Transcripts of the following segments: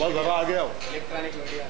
बस जरा आगे आओ। इलेक्ट्रॉनिक मीडिया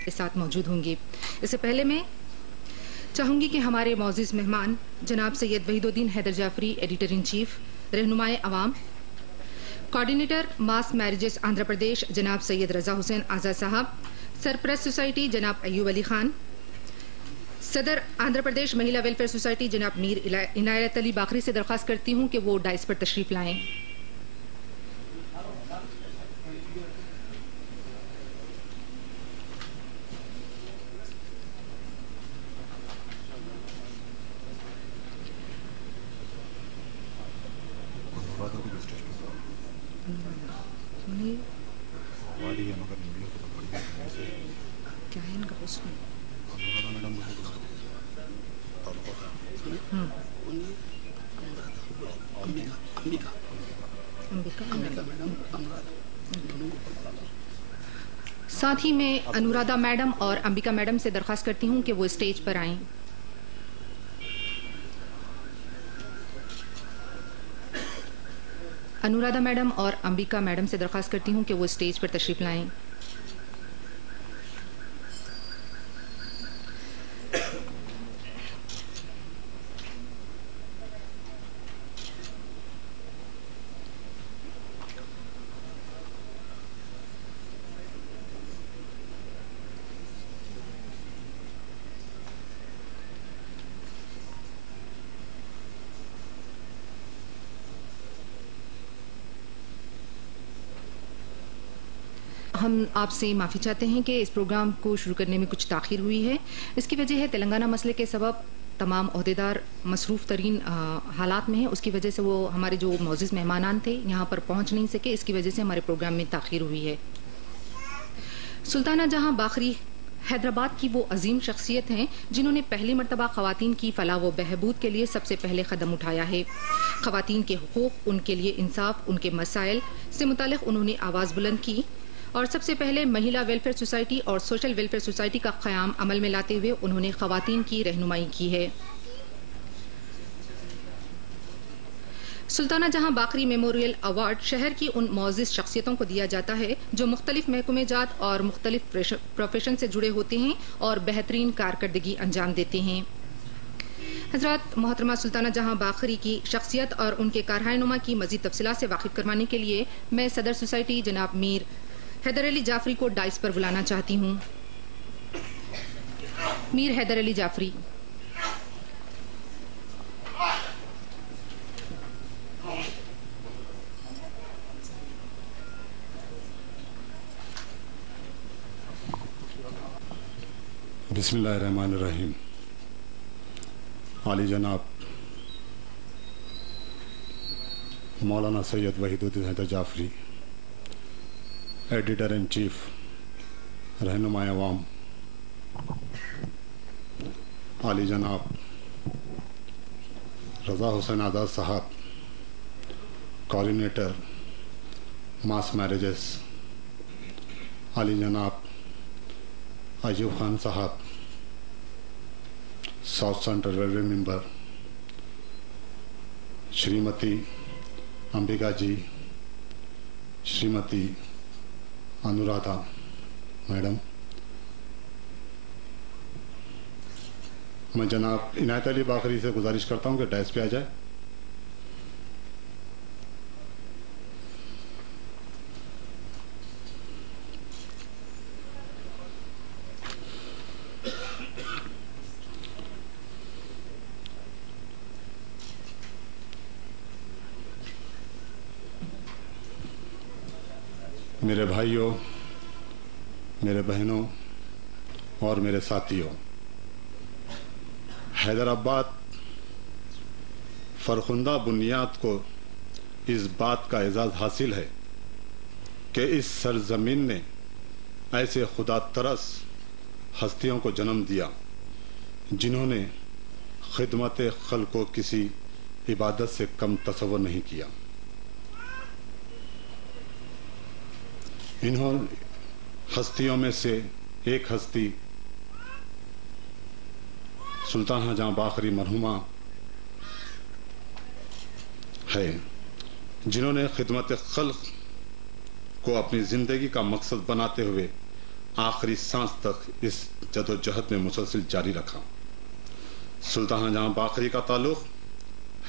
के साथ मौजूद होंगी। इससे पहले मैं चाहूंगी कि हमारे मौजूद मेहमान जनाब Syed Wahiduddin Haider Jafri, editor in chief, Rahnumae Awam, coordinator mass marriages Andhra Pradesh जनाब सैयद रजा हुसैन आज़ाद साहब, सरप्रस्त सोसाइटी जनाब अयूब अली खान, सदर आंध्र प्रदेश महिला वेलफेयर सोसाइटी जनाब मीर इनायत अली बाखरी से दरख्वास्त करती हूँ कि वो डाइस पर तशरीफ लाएं। क्या है इनका प्रश्न? साथ ही मैं अनुराधा मैडम और अंबिका मैडम से दरख्वास्त करती हूँ कि वो स्टेज पर आएं। अनुराधा मैडम और अंबिका मैडम से दरख्वास्त करती हूँ कि वो स्टेज पर तशरीफ लाएं। हम आपसे माफ़ी चाहते हैं कि इस प्रोग्राम को शुरू करने में कुछ ताख़ीर हुई है। इसकी वजह है तेलंगाना मसले के सबब तमाम अहदेदार मसरूफ़ तरीन हालात में हैं। उसकी वजह से वो हमारे जो मौजूद मेहमान थे यहाँ पर पहुँच नहीं सके। इसकी वजह से हमारे प्रोग्राम में ताख़ीर हुई है। सुल्ताना जहाँ बाखरी हैदराबाद की वो अजीम शख्सियत हैं जिन्होंने पहली मरतबा ख़वातीन की फ़लाह व बहबूद के लिए सबसे पहले कदम उठाया है। ख़वातीन के हुकूक़, उनके लिए इंसाफ, उनके मसाइल से मुतालिक उन्होंने आवाज़ बुलंद की और सबसे पहले महिला वेलफेयर सोसाइटी और सोशल वेलफेयर सोसाइटी का क़याम अमल में लाते हुए उन्होंने ख़वातीन की रहनुमाई की है। सुल्ताना जहां बाकरी मेमोरियल अवार्ड शहर की उन मौजूद शख्सियतों को दिया जाता है जो मुख्तलिफ महकमे जात और मुख्तलिफ प्रोफेशन से जुड़े होते हैं और बेहतरीन कारकर्दगी अंजाम देते हैं। हज़रात, मोहतरमा सुल्ताना जहां बाखरी की शख्सियत और उनके कारहानुमा की मज़ीद तफसीलात से वाकिफ़ करवाने के लिए मैं सदर सोसाइटी जनाब मीर हैदर अली जाफरी को डाइस पर बुलाना चाहती हूँ। मीर हैदर अली जाफरी। बिस्मिल्लाहिर्रहमानिर्रहीम। आली जनाब मौलाना Syed Wahiduddin Haider Jafri, editor in chief, Rahnumae Awam, आली जनाब रज़ा हुसैन आज़ाद साहब, कोऑर्डिनेटर मास मैरिजेस, आली जनाब अयूब खान साहब, south central railway member, Shrimati Ambika ji, Shrimati Anuradha madam, मैं जनाब इनायत अली बाखरी से गुजारिश करता हूं कि डायस पे आ जाए। मेरे भाइयों, मेरे बहनों और मेरे साथियों, हैदराबाद फरखुंदा बुनियाद को इस बात का एजाज़ हासिल है कि इस सरजमीन ने ऐसे खुदा तरस हस्तियों को जन्म दिया जिन्होंने खिदमत खल्क़ को किसी इबादत से कम तसव्वुर नहीं किया। इन्होंने हस्तियों में से एक हस्ती सुल्ताना जहां बाखरी मरहुमा है, जिन्होंने खिदमत खल्क़ को अपनी ज़िंदगी का मकसद बनाते हुए आखिरी सांस तक इस जदोजहद में मुसलसल जारी रखा। सुल्ताना जहां बाखरी का ताल्लुक़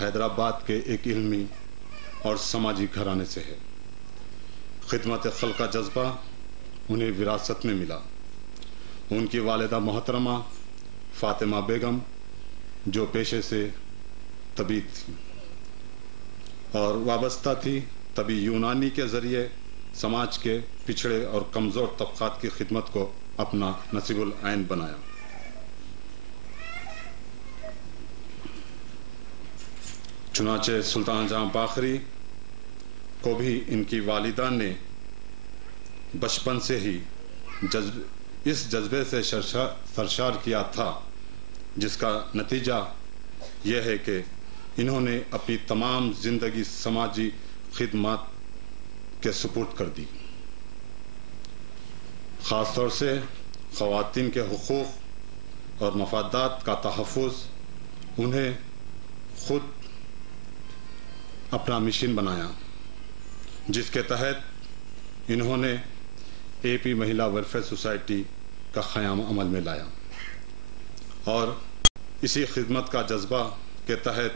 हैदराबाद के एक इल्मी और समाजी घराने से है। खिदमत खल्क़ का जज्बा उन्हें विरासत में मिला। उनकी वालिदा मोहतरमा फातिमा बेगम, जो पेशे से तबीब थी और वाबस्ता थी तभी यूनानी के ज़रिए समाज के पिछड़े और कमज़ोर तबक़ात की खिदमत को अपना नसीबुल ऐन बनाया। चुनाचे सुल्तान जहां बाखरी को भी इनकी वालिदा ने बचपन से ही इस जज्बे से सरशार किया था, जिसका नतीजा यह है कि इन्होंने अपनी तमाम जिंदगी समाजी खिदमत के सुपुर्द कर दी। ख़ास तौर से ख़वातीन के हुकूक़ और मफादात का तहफ़्फ़ुज़ उन्हें खुद अपना मिशन बनाया, जिसके तहत इन्होंने एपी महिला वेलफेयर सोसाइटी का क़याम अमल में लाया और इसी खिदमत का जज्बा के तहत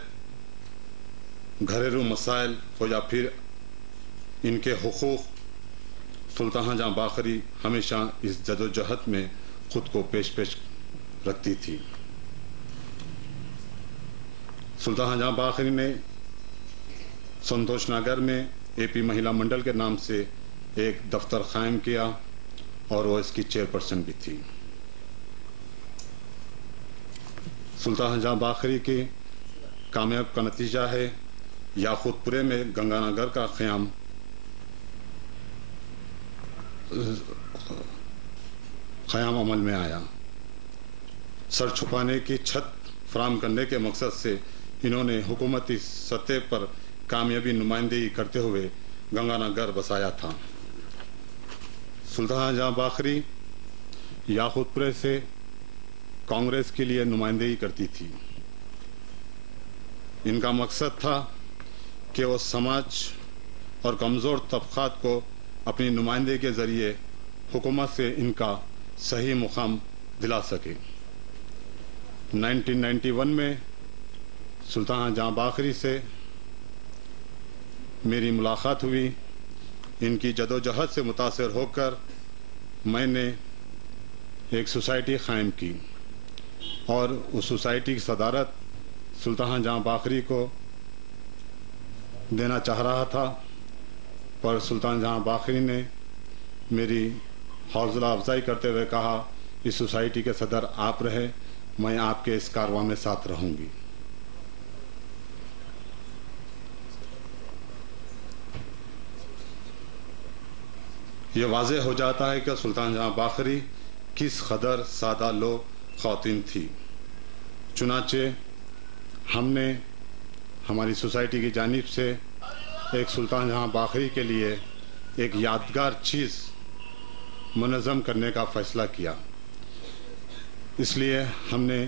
घरेलू मसाइल हो या फिर इनके हुकूक़, सुल्ताना जहां बाखरी हमेशा इस जदोजहद में खुद को पेश रखती थी। सुल्ताना जहां बाखरी ने संतोष नगर में एपी महिला मंडल के नाम से एक दफ्तर कायम किया और वो इसकी चेयरपर्सन भी थी। सुल्ताना जहां बाखरी की कामयाब का नतीजा है याकूतपुरे में गंगानगर का क़याम अमल में आया। सर छुपाने की छत फराम करने के मकसद से इन्होंने हुकूमती सतह पर कामयाबी नुमाइंदगी करते हुए गंगानगर बसाया था। सुल्ताना जहां बाखरी याकूतपुरे से कांग्रेस के लिए नुमाइंदगी करती थी। इनका मकसद था कि वो समाज और कमज़ोर तबक़ात को अपनी नुमाइंदगी के ज़रिए हुकूमत से इनका सही मुकाम दिला सके। 1991 में सुल्तान जहां बाखरी से मेरी मुलाकात हुई। इनकी जदोजहद से मुतासर होकर मैंने एक सोसाइटी क़ायम की और उस सोसाइटी की सदारत सुल्तान जहां बाखरी को देना चाह रहा था, पर सुल्तान जहां बाखरी ने मेरी हौसला अफजाई करते हुए कहा, इस सोसाइटी के सदर आप रहे, मैं आपके इस कारवां में साथ रहूंगी। ये वाज़ेह हो जाता है कि सुल्तान जहां बाखरी किस कदर सादा लो ख़वातीन थी। चुनाचे हमने हमारी सोसाइटी की जानिब से एक सुल्तान जहां बाखरी के लिए एक यादगार चीज़ मुनज़्ज़म करने का फ़ैसला किया। इसलिए हमने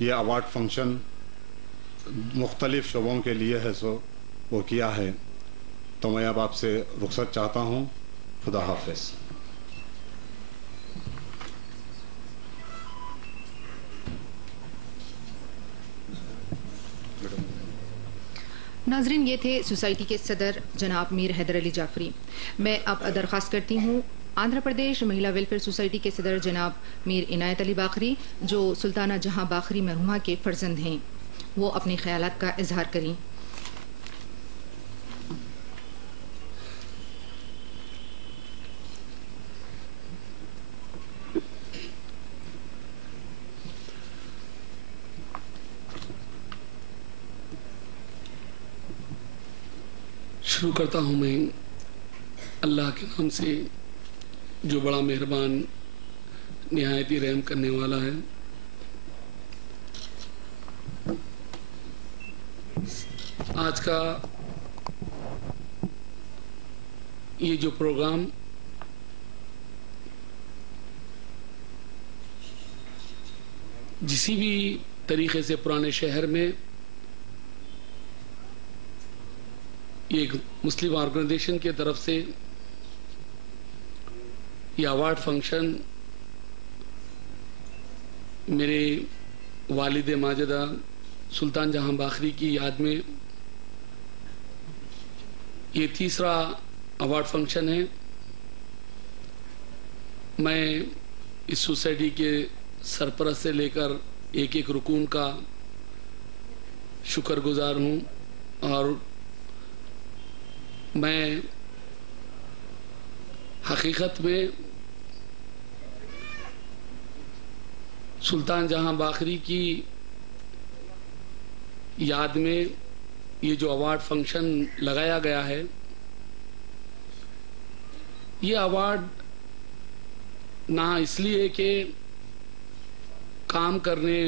ये अवार्ड फंक्शन मुख्तलिफ़ शोबों के लिए है सो वो किया है। तो मैं अब आपसे रुख़सत चाहता हूँ। खुदा हाफ़िज़। नाजरीन, ये थे सोसाइटी के सदर जनाब मीर हैदर अली जाफरी। मैं अब दरख्वास्त करती हूँ आंध्र प्रदेश महिला वेलफेयर सोसाइटी के सदर जनाब मीर इनायत अली बाखरी, जो सुल्ताना जहां बाखरी मरहुमा के फ़र्जंद हैं, वो अपने ख्यालात का इजहार करें। शुरू करता हूँ मैं अल्लाह के नाम से, जो बड़ा मेहरबान निहायत ही रहम करने वाला है। आज का ये जो प्रोग्राम जिसी भी तरीके से पुराने शहर में एक मुस्लिम ऑर्गेनाइजेशन की तरफ से ये अवार्ड फंक्शन मेरे वालिद माजिदा सुल्तान जहां बाखरी की याद में ये तीसरा अवार्ड फंक्शन है। मैं इस सोसाइटी के सरपरस्त से लेकर एक एक रुकून का शुक्रगुजार हूँ और मैं हकीकत में सुल्तान जहां बाखरी की याद में ये जो अवार्ड फंक्शन लगाया गया है, ये अवार्ड ना इसलिए कि काम करने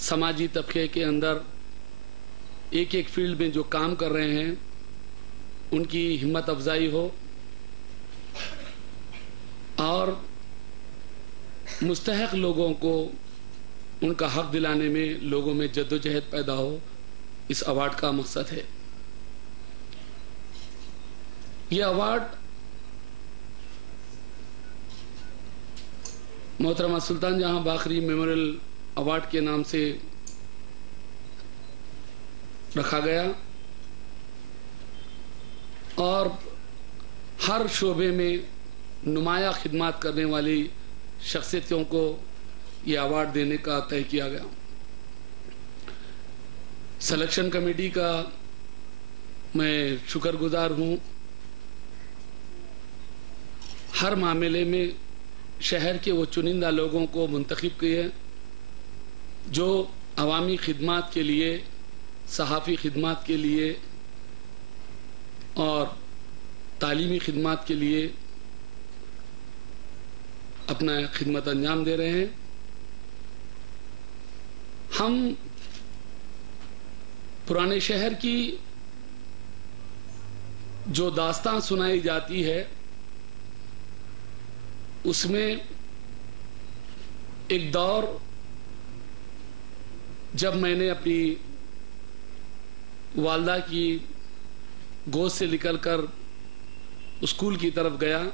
समाजी तबके के अंदर एक एक फील्ड में जो काम कर रहे हैं उनकी हिम्मत अफजाई हो और मुस्तहक लोगों को उनका हक दिलाने में लोगों में जद्दोजहद पैदा हो, इस अवार्ड का मकसद है। ये अवार्ड मोहतरमा सुल्तान जहां बाखरी मेमोरियल अवार्ड के नाम से रखा गया और हर शोबे में नुमाया खिदमत करने वाली शख्सियतों को ये अवार्ड देने का तय किया गया। सिलेक्शन कमेटी का मैं शुक्रगुजार हूँ। हर मामले में शहर के वो चुनिंदा लोगों को मुंतखब किए जो अवामी खिदमत के लिए, सहाफ़ी खिदमत के लिए और तालीमी खिदमत के लिए अपना खिदमत अंजाम दे रहे हैं। हम पुराने शहर की जो दास्तान सुनाई जाती है उसमें एक दौर जब मैंने अपनी वालदा की गोद से निकलकर स्कूल की तरफ गया,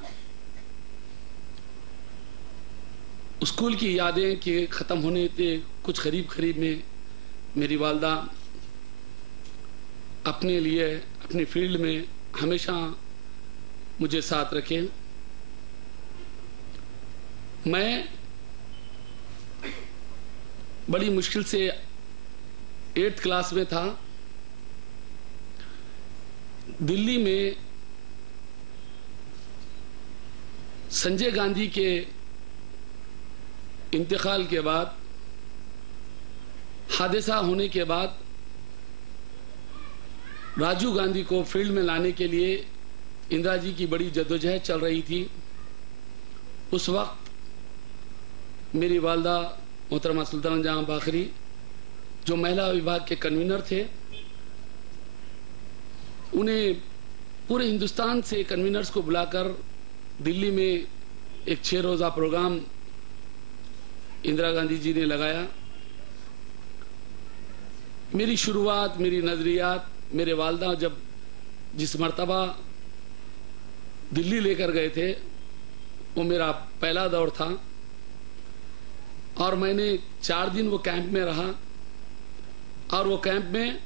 स्कूल की यादें के ख़त्म होने के कुछ करीब में मेरी वालदा अपने लिए अपनी फील्ड में हमेशा मुझे साथ रखें। मैं बड़ी मुश्किल से 8th क्लास में था। दिल्ली में संजय गांधी के इंतकाल के बाद, हादसा होने के बाद राजीव गांधी को फील्ड में लाने के लिए इंदिरा जी की बड़ी जद्दोजहद चल रही थी। उस वक्त मेरी वालदा मोहतरमा सुल्ताना जहां बाखरी, जो महिला विभाग के कन्वीनर थे, उन्हें पूरे हिंदुस्तान से कन्वीनर्स को बुलाकर दिल्ली में एक 6 रोज़ा प्रोग्राम इंदिरा गांधी जी ने लगाया। मेरी शुरुआत, मेरी नजरियात, मेरे वालदा जब जिस मर्तबा दिल्ली लेकर गए थे, वो मेरा पहला दौर था और मैंने 4 दिन वो कैंप में रहा। और वो कैंप में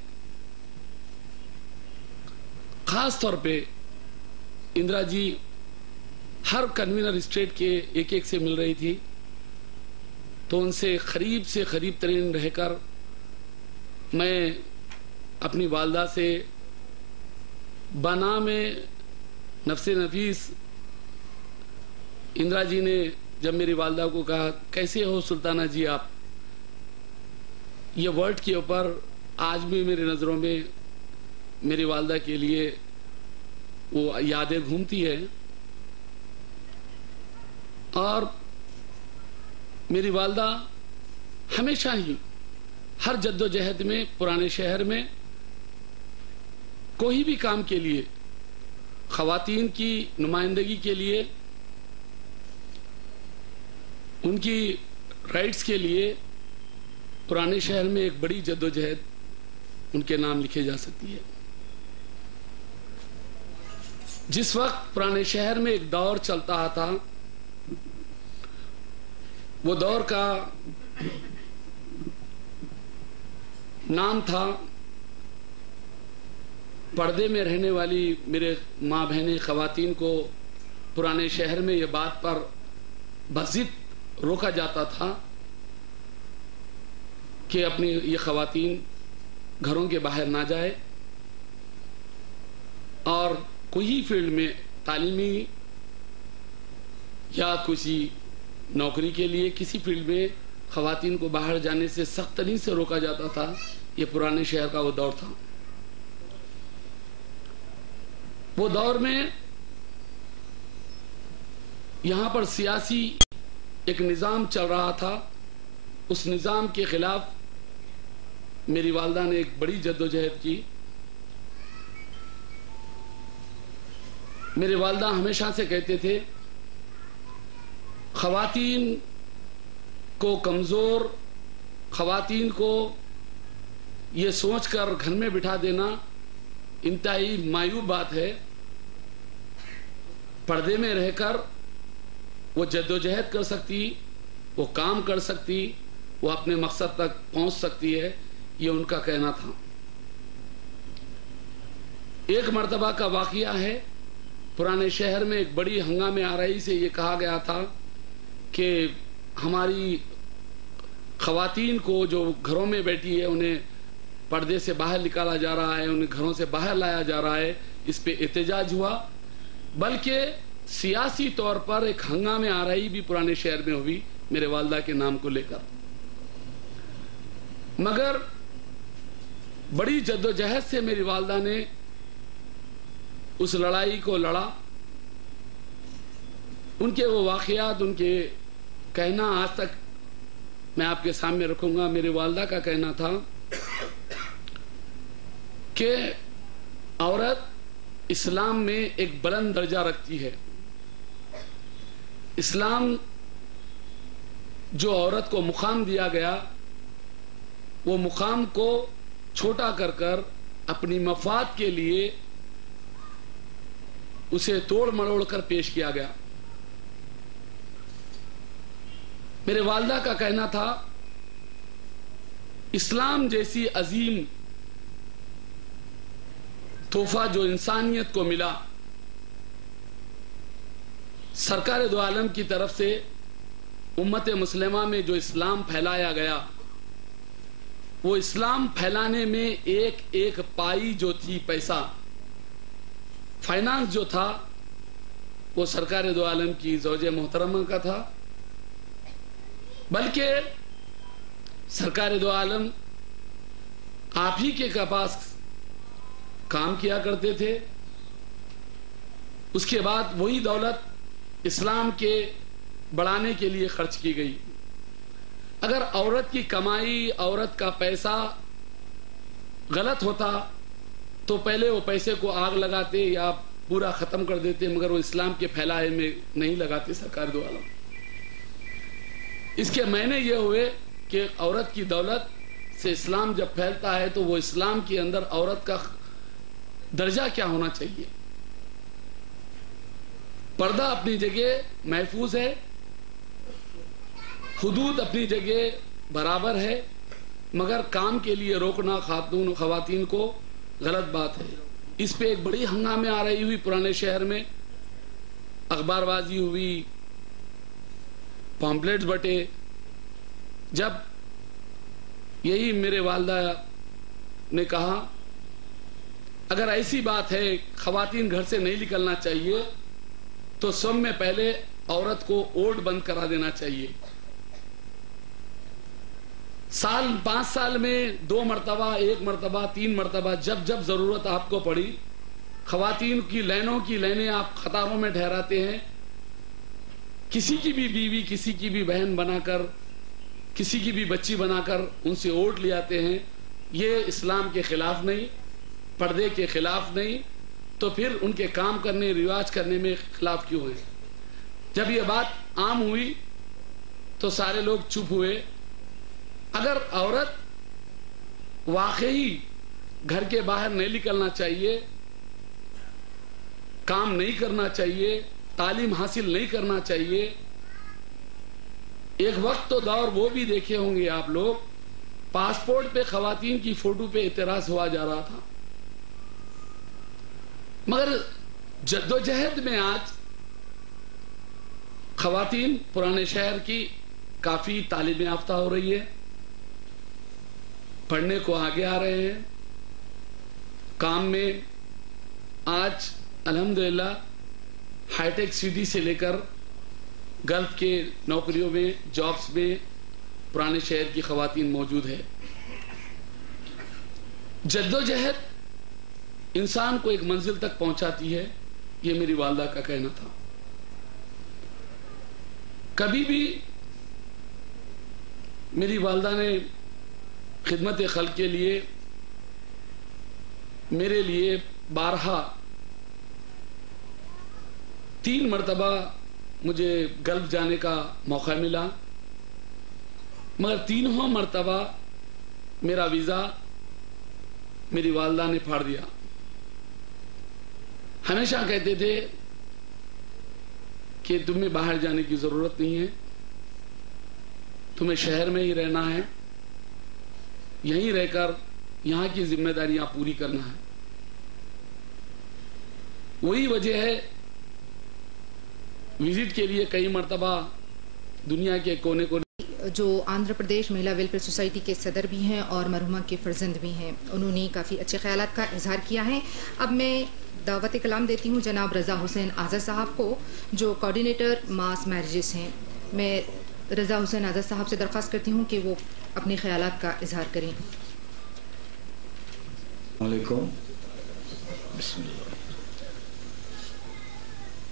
खास तौर पे इंदिरा जी हर कन्वीनर स्टेट के एक से मिल रही थी, तो उनसे करीब तरीन रहकर मैं अपनी वालदा से बना में नफ्से नफीस, इंदिरा जी ने जब मेरी वालदा को कहा, कैसे हो सुल्ताना जी आप, ये वर्ड के ऊपर आज भी मेरी नज़रों में मेरी वालदा के लिए वो यादें घूमती है। और मेरी वालदा हमेशा ही हर जद्दोजहद में पुराने शहर में कोई भी काम के लिए, ख़वातीन की नुमाइंदगी के लिए, उनकी राइट्स के लिए पुराने शहर में एक बड़ी जद्दोजहद उनके नाम लिखे जा सकती है। जिस वक्त पुराने शहर में एक दौर चलता था, वो दौर का नाम था पर्दे में रहने वाली मेरे माँ बहनें ख़वातीन को पुराने शहर में ये बात पर बज़िद रोका जाता था कि अपनी ये ख़वातीन घरों के बाहर ना जाए और कोई फील्ड में तालीमी या किसी नौकरी के लिए किसी फील्ड में ख़वातीन को बाहर जाने से सख्त तरीन से रोका जाता था। ये पुराने शहर का वो दौर था। वो दौर में यहाँ पर सियासी एक निज़ाम चल रहा था। उस निज़ाम के खिलाफ मेरी वालदा ने एक बड़ी जद्दोजहद की। मेरे वालदा हमेशा से कहते थे, ख़वातीन को कमज़ोर, ख़वातीन को ये सोचकर घर में बिठा देना इंतहाई मायूब बात है। पर्दे में रहकर वो जद्दोजहद कर सकती, वो काम कर सकती, वो अपने मकसद तक पहुंच सकती है, ये उनका कहना था। एक मर्तबा का वाक़या है, पुराने शहर में एक बड़ी हंगामे आराई से ये कहा गया था कि हमारी ख़वातीन को जो घरों में बैठी है उन्हें पर्दे से बाहर निकाला जा रहा है, उन्हें घरों से बाहर लाया जा रहा है। इस पे एहतजाज हुआ, बल्कि सियासी तौर पर एक हंगामे आराई भी पुराने शहर में हुई मेरे वालदा के नाम को लेकर। मगर बड़ी जद्दोजहद से मेरी वालदा ने उस लड़ाई को लड़ा। उनके वो वाक़यात, उनके कहना आज तक मैं आपके सामने रखूंगा। मेरी वालदा का कहना था कि औरत इस्लाम में एक बुलंद दर्जा रखती है। इस्लाम जो औरत को मुकाम दिया गया, वो मुकाम को छोटा कर कर अपनी मफाद के लिए उसे तोड़ मरोड़ कर पेश किया गया। मेरे वालदा का कहना था इस्लाम जैसी अजीम तोहफा जो इंसानियत को मिला, सरकार दो आलम की तरफ से उम्मत मुस्लिमा में जो इस्लाम फैलाया गया, वो इस्लाम फैलाने में एक एक पाई जो थी, पैसा, फाइनेंस जो था, वो सरकार दो आलम की ज़ौजे मोहतरमा का था। बल्कि सरकार दो आलम आप ही के पास काम किया करते थे। उसके बाद वही दौलत इस्लाम के बढ़ाने के लिए खर्च की गई। अगर औरत की कमाई, औरत का पैसा गलत होता तो पहले वो पैसे को आग लगाते या पूरा खत्म कर देते, मगर वो इस्लाम के फैलाए में नहीं लगाते सरकार दो आलम। इसके मायने ये हुए कि औरत की दौलत से इस्लाम जब फैलता है तो वो इस्लाम के अंदर औरत का दर्जा क्या होना चाहिए। पर्दा अपनी जगह महफूज है, हुदूद अपनी जगह बराबर है, मगर काम के लिए रोकना खातून खवातीन को गलत बात है। इस पे एक बड़ी हंगामे आ रही हुई पुराने शहर में, अखबारबाजी हुई, पॉम्पलेट्स बटे। जब यही मेरे वालदा ने कहा अगर ऐसी बात है खवातीन घर से नहीं निकलना चाहिए तो सब में पहले औरत को ओट बंद करा देना चाहिए। 5 साल में 2 मरतबा, 1 मरतबा, 3 मरतबा जब जब जरूरत आपको पड़ी, खवातीन की लाइनों की लाइनें आप कतारों में ठहराते हैं। किसी की भी बीवी, किसी की भी बहन बनाकर, किसी की भी बच्ची बनाकर उनसे वोट ले आते हैं। ये इस्लाम के खिलाफ नहीं, पर्दे के खिलाफ नहीं, तो फिर उनके काम करने, रिवाज करने में खिलाफ क्यों है। जब ये बात आम हुई तो सारे लोग चुप हुए। अगर औरत वाकई घर के बाहर नहीं निकलना चाहिए, काम नहीं करना चाहिए, तालीम हासिल नहीं करना चाहिए। एक वक्त तो दौर वो भी देखे होंगे आप लोग, पासपोर्ट पे खवातीन की फोटो पे इतराज हुआ जा रहा था। मगर जद्दोजहद में आज खवातीन पुराने शहर की काफी तालीम याफ्ता हो रही है, पढ़ने को आगे आ रहे हैं, काम में आज अल्हम्दुलिल्लाह हाईटेक सिटी से लेकर गल्फ के नौकरियों में, जॉब्स में पुराने शहर की खवातीन मौजूद है। जद्दोजहद इंसान को एक मंजिल तक पहुंचाती है, ये मेरी वालदा का कहना था। कभी भी मेरी वालदा ने खिदमत खल्क के लिए मेरे लिए बारहा 3 मरतबा मुझे गल्फ जाने का मौका मिला, मगर तीनों मरतबा मेरा वीज़ा मेरी वालदा ने फाड़ दिया। हमेशा कहते थे कि तुम्हें बाहर जाने की ज़रूरत नहीं है, तुम्हें शहर में ही रहना है, यहीं रहकर यहाँ की जिम्मेदारियां पूरी करना है। वही वजह है विजिट के लिए कई मरतबा दुनिया के कोने कोने। जो आंध्र प्रदेश महिला वेलफेयर सोसाइटी के सदर भी हैं और मरहुमा के फर्जंद भी हैं, उन्होंने काफ़ी अच्छे ख्यालात का इजहार किया है। अब मैं दावत कलाम देती हूँ जनाब रज़ा हुसैन आज़ाद साहब को, जो कोऑर्डिनेटर मास मैरिजेस हैं। मैं रज़ा हुसैन आज़ाद साहब से दरख्वास्त करती हूँ कि वो अपने ख्यालात का इजहार करें। वालेकुम,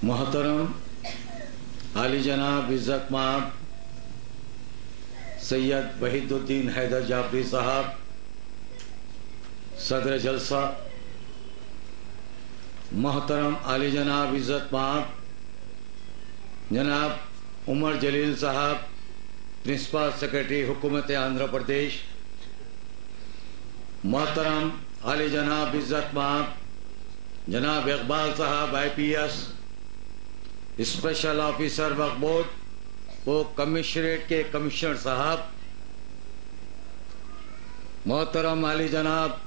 मोहतरम आली जनाब इज़्ज़त माब सैयद वहीदुद्दीन हैदर जाफरी साहब, सदर जलसा, मोहतरम आली जनाब इज़्ज़त माब जनाब उमर जलील साहब, प्रिंसिपल सेक्रेटरी हुकूमत आंध्र प्रदेश, मोहतरम आली जनाब इज़्ज़त माब जनाब इकबाल साहब IPS स्पेशल ऑफिसर वक्फ बोर्ड, वो कमिश्नरेट के कमिश्नर साहब, मोहतरम आली जनाब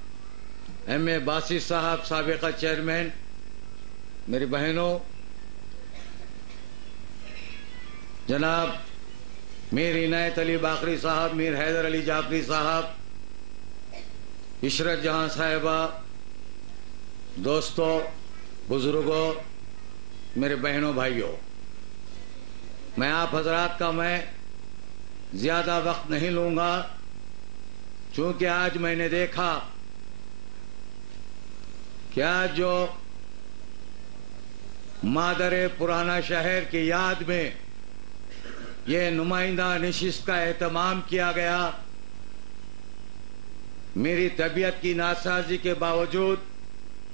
M.A. बासी साहब साबिका चेयरमैन, मेरी बहनों, जनाब मीर इनायत अली बाकरी साहब, मीर हैदर अली जाफरी साहब, इशरत जहां साहिबा, दोस्तों, बुजुर्गों, मेरे बहनों भाइयों, मैं आप हजरात का ज़्यादा वक्त नहीं लूँगा, चूँकि आज मैंने देखा कि आज जो मादरे पुराना शहर की याद में ये नुमाइंदा नशिस्त का एहतमाम किया गया, मेरी तबीयत की नासाजी के बावजूद,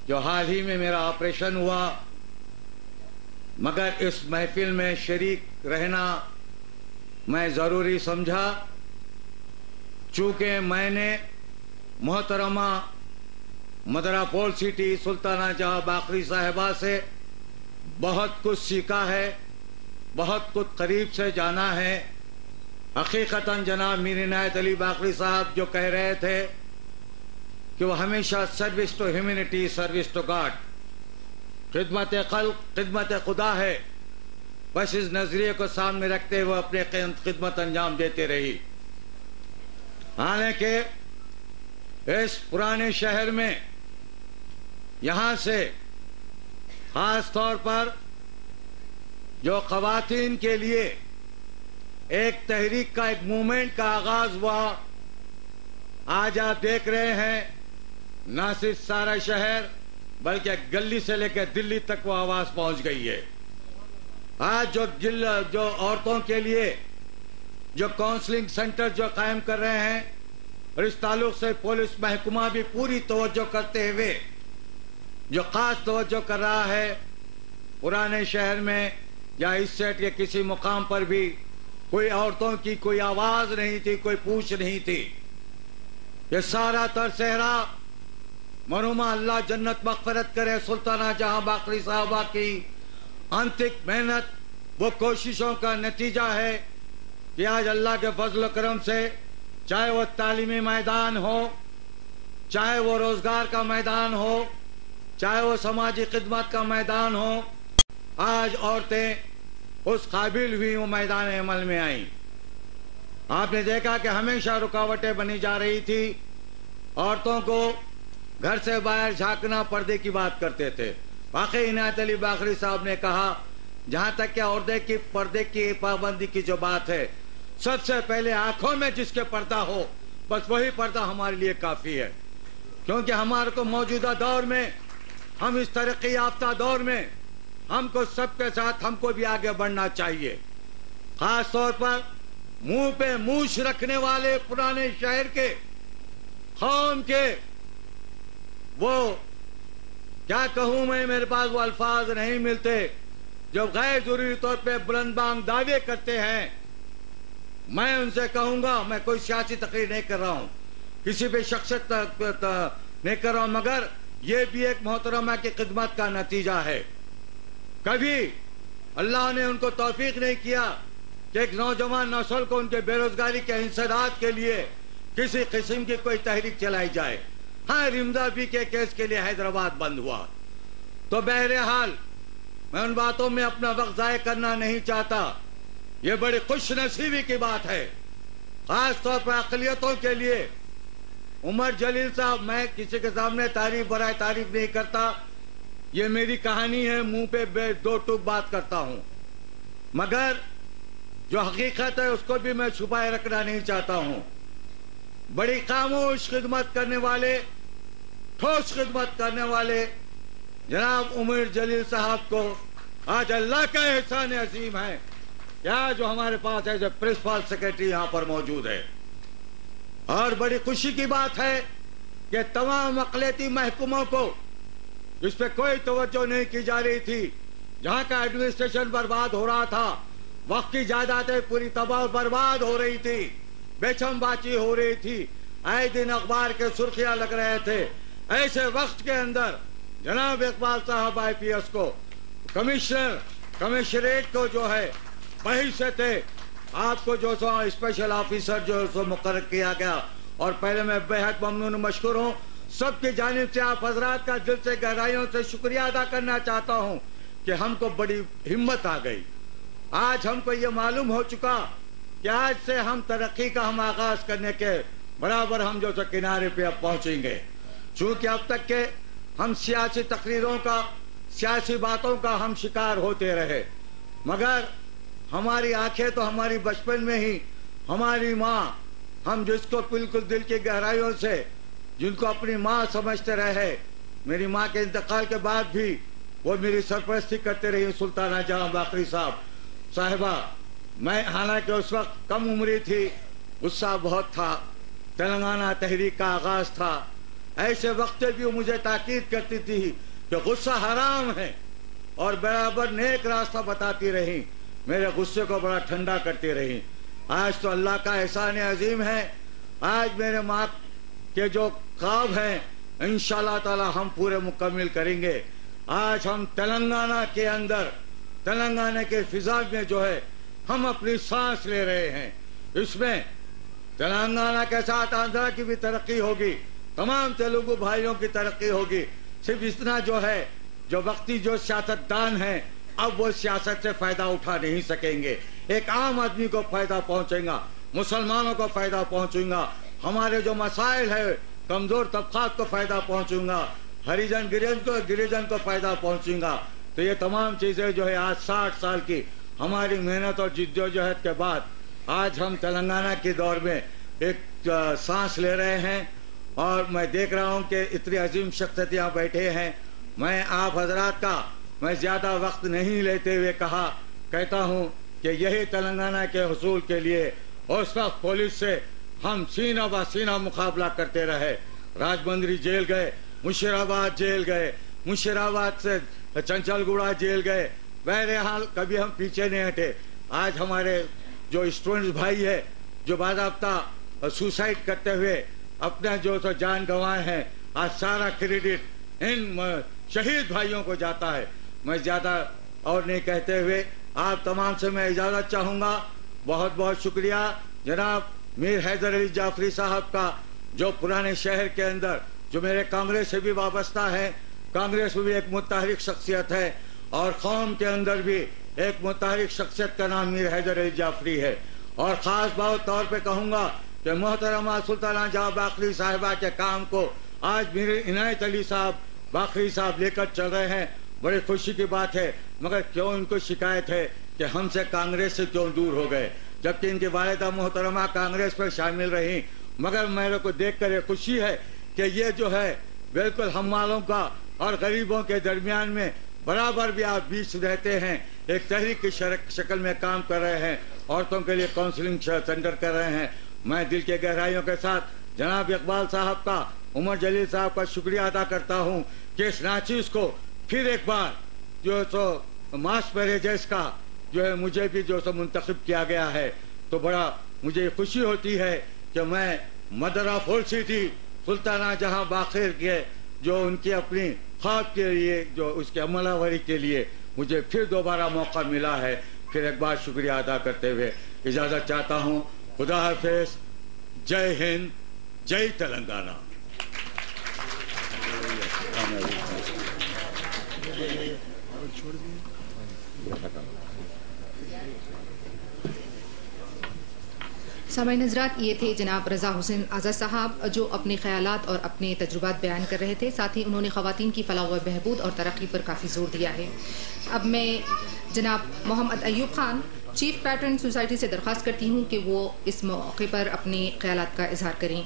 जो हाल ही में मेरा ऑपरेशन हुआ, मगर इस महफिल में शरीक रहना मैं ज़रूरी समझा, चूँकि मैंने मोहतरमा मदरा पोल सिटी सुल्ताना जहां बाकरी साहिबा से बहुत कुछ सीखा है, बहुत कुछ करीब से जाना है। हकीकतन जनाब मीर इनायत अली बाकरी साहब जो कह रहे थे कि वो हमेशा service to humanity, service to God, खिदमत खल्क, खिदमत खुदा है, बस इस नजरिए को सामने रखते हुए अपने खिदमत अंजाम देते रही। हालांकि इस पुराने शहर में यहाँ से खास तौर पर जो ख़वातीन के लिए एक तहरीक का, एक मूवमेंट का आगाज हुआ, आज आप देख रहे हैं न सिर्फ सारा शहर बल्कि गली से लेकर दिल्ली तक वो आवाज पहुंच गई है। आज जो औरतों के लिए जो काउंसलिंग सेंटर जो कायम कर रहे हैं, और इस ताल्लुक से पुलिस महकमा भी पूरी तवज्जो करते हुए जो खास तवज्जो कर रहा है, पुराने शहर में या इस सेट के किसी मुकाम पर भी कोई औरतों की कोई आवाज नहीं थी, कोई पूछ नहीं थी। ये सारा तरसेहरा मरहुमा अल्लाह जन्नत मग़फ़िरत करे सुल्ताना जहां बाकरी साहबा की आंतरिक मेहनत, वो कोशिशों का नतीजा है कि आज अल्लाह के फजल करम से, चाहे वो तालीमी मैदान हो, चाहे वो रोजगार का मैदान हो, चाहे वो समाजी खिदमत का मैदान हो, आज औरतें उस काबिल हुई वो मैदान अमल में आई। आपने देखा कि हमेशा रुकावटें बनी जा रही थी, औरतों को घर से बाहर झांकना, पर्दे की बात करते थे। वाकई इनायत अली बाकरी साहब ने कहा, जहां तक कि पर्दे की पाबंदी की जो बात है, सबसे पहले आंखों में जिसके पर्दा हो, बस वही पर्दा हमारे लिए काफी है। क्योंकि हमारे को मौजूदा दौर में, हम इस तरक्की याफ्ता दौर में, हमको सबके साथ हमको भी आगे बढ़ना चाहिए। खास तौर पर मुंह पे मूछ रखने वाले पुराने शहर के कौम के, वो क्या कहूं मैं, मेरे पास वो अल्फाज नहीं मिलते, जो गैर जरूरी तौर पे बुलंदबांग दावे करते हैं। मैं उनसे कहूंगा, मैं कोई सियासी तकरीर नहीं कर रहा हूं, किसी भी शख्सियत नहीं कर रहा हूं, मगर ये भी एक मोहतरमा की खिदमत का नतीजा है। कभी अल्लाह ने उनको तौफीक नहीं किया कि एक नौजवान नस्ल को उनके बेरोजगारी के इंसदाद के लिए किसी किस्म की कोई तहरीक चलाई जाए। हाँ, रिमजा बी के केस के लिए हैदराबाद बंद हुआ। तो बहरहाल मैं उन बातों में अपना वक्त ज़ाय करना नहीं चाहता। ये बड़ी खुश नसीबी की बात है, खास तौर पर अक़लियतों के लिए। उमर जलील साहब, मैं किसी के सामने तारीफ बराए तारीफ नहीं करता, ये मेरी कहानी है, मुंह पे दो टूक बात करता हूं, मगर जो हकीकत है उसको भी मैं छुपाए रखना नहीं चाहता हूं। बड़ी खामोश खिदमत करने वाले, ठोस खिदमत करने वाले जनाब उमर जलील साहब को आज अल्लाह का एहसान अजीम है क्या जो हमारे पास एज ए प्रिंसिपल सेक्रेटरी यहाँ पर मौजूद है। और बड़ी खुशी की बात है कि तमाम अक़लियती महकमों को इस पे कोई तवज्जो नहीं की जा रही थी। जहाँ का एडमिनिस्ट्रेशन बर्बाद हो रहा था, वक्त की जायदादें पूरी तबाह बर्बाद हो रही थी, बेचमबाची हो रही थी, आए दिन अखबार के सुर्खियां लग रहे थे। ऐसे वक्त के अंदर जनाब इकबाल साहब IPS को कमिश्नरेट को जो है वही से थे, आपको जो सो स्पेशल ऑफिसर जो सो मुकर्रर किया गया और पहले मैं बेहद ममनून मशकूर हूँ सबकी जानिब से आप हजरात का दिल से गहराइयों से शुक्रिया अदा करना चाहता हूँ कि हमको बड़ी हिम्मत आ गई। आज हमको ये मालूम हो चुका कि आज से हम तरक्की का हम आगाज करने के बराबर हम जो किनारे पे अब पहुंचेंगे। चूंकि अब तक के हम सियासी तकरीरों का सियासी बातों का हम शिकार होते रहे, मगर हमारी आंखें तो हमारी बचपन में ही हमारी माँ, हम जिसको बिल्कुल दिल की गहराइयों से जिनको अपनी माँ समझते रहे, मेरी माँ के इंतकाल के बाद भी वो मेरी सरपरस्ती करते रही सुल्ताना जहां बाकरी साहिबा। मैं हालांकि उस वक्त कम उम्री थी, गुस्सा बहुत था, तेलंगाना तहरीक का आगाज था, ऐसे वक्त भी वो मुझे ताकीद करती थी कि गुस्सा हराम है और बराबर नेक रास्ता बताती रही, मेरे गुस्से को बड़ा ठंडा करती रही। आज तो अल्लाह का एहसान अजीम है, आज मेरे माँ के जो ख्वाब हैं इंशाअल्लाह ताला हम पूरे मुकम्मिल करेंगे। आज हम तेलंगाना के अंदर, तेलंगाना के फिजा में जो है हम अपनी सांस ले रहे हैं। इसमें तेलंगाना के साथ आंध्रा की भी तरक्की होगी, तमाम तेलुगु भाइयों की तरक्की होगी। सिर्फ इतना जो है, जो वक्ती जो सियासतदान हैं अब वो सियासत से फायदा उठा नहीं सकेंगे। एक आम आदमी को फायदा पहुंचेगा, मुसलमानों को फायदा पहुंचेगा, हमारे जो मसाइल है कमजोर तबकात को फायदा पहुंचूंगा, हरिजन गिरिजन को फायदा पहुंचूंगा। तो ये तमाम चीजें जो है आज 60 साल की हमारी मेहनत और जिद्दोजहद के बाद आज हम तेलंगाना के दौर में एक सांस ले रहे हैं। और मैं देख रहा हूँ कि इतनी अजीम शख्सियत यहाँ बैठे हैं। मैं आप हजरात का मैं ज्यादा वक्त नहीं लेते हुए कहता हूँ कि यही तेलंगाना के हुसूल के लिए उस वक्त पुलिस से हम सीना ब सीना मुकाबला करते रहे। राजमंद्री जेल गए, मुशीराबाद जेल गए, मुशीराबाद से चंचलगुड़ा जेल गए, बहरहाल कभी हम पीछे नहीं हटे। आज हमारे जो स्टूडेंट्स भाई है जो बाज़ाब्ता सुसाइड करते हुए अपना जो तो जान गंवाए हैं, आज सारा क्रेडिट इन शहीद भाइयों को जाता है। मैं ज्यादा और नहीं कहते हुए आप तमाम से मैं इजाजत चाहूंगा। बहुत बहुत शुक्रिया जनाब मीर हैदर अली जाफरी साहब का, जो पुराने शहर के अंदर जो मेरे कांग्रेस से भी वाबस्ता है, कांग्रेस में भी एक मुतहरिक शख्सियत है और कौम के अंदर भी एक मुतहरिक शख्सियत का नाम मीर हैदर अली जाफरी है। और ख़ास बात तौर पे कहूँगा कि मोहतरमा सुल्ताना जहां बाकरी साहिबा के काम को आज मीर इनायत अली साहब बाकरी साहब लेकर चल रहे हैं, बड़ी खुशी की बात है। मगर क्यों इनको शिकायत है कि हमसे कांग्रेस से क्यों दूर हो गए, जबकि इनकी वालिदा मोहतरमा कांग्रेस पर शामिल रही। मगर मेरे को देख कर ये खुशी है कि ये जो है बिल्कुल हम वालों का और गरीबों के दरमियान में बराबर भी आप बीच रहते हैं, एक तहरीक की शक्ल में काम कर रहे हैं, औरतों के लिए काउंसलिंग सेंटर कर रहे हैं। मैं दिल के गहराइयों के साथ जनाब इकबाल साहब का, उमर जलील साहब का शुक्रिया अदा करता हूँ कि इस नाचीज को फिर एक बार जो तो मास परहेजेस का जो है मुझे भी जो सो मुंतखब किया गया है, तो बड़ा मुझे खुशी होती है कि मैं mother of old city Sultana जहां बाखिर के जो उनकी अपनी ख्वाब के लिए जो उसके अमलावरी के लिए मुझे फिर दोबारा मौका मिला है। फिर एक बार शुक्रिया अदा करते हुए इजाज़त चाहता हूँ। खुदा हाफिज, जय हिंद, जय तेलंगाना। सामाईन हज़रात, ये थे जनाब रज़ा हुसैन आज़ाद साहब जो अपने ख़यालात और अपने तजुर्बात बयान कर रहे थे। साथ ही उन्होंने ख़वातीन की फलाह व बहबूद और तरक्की पर काफ़ी ज़ोर दिया है। अब मैं जनाब Mohammad Ayub Khan chief patron society से दरख्वास्त करती हूँ कि वो इस मौके पर अपने ख़यालात का इजहार करें।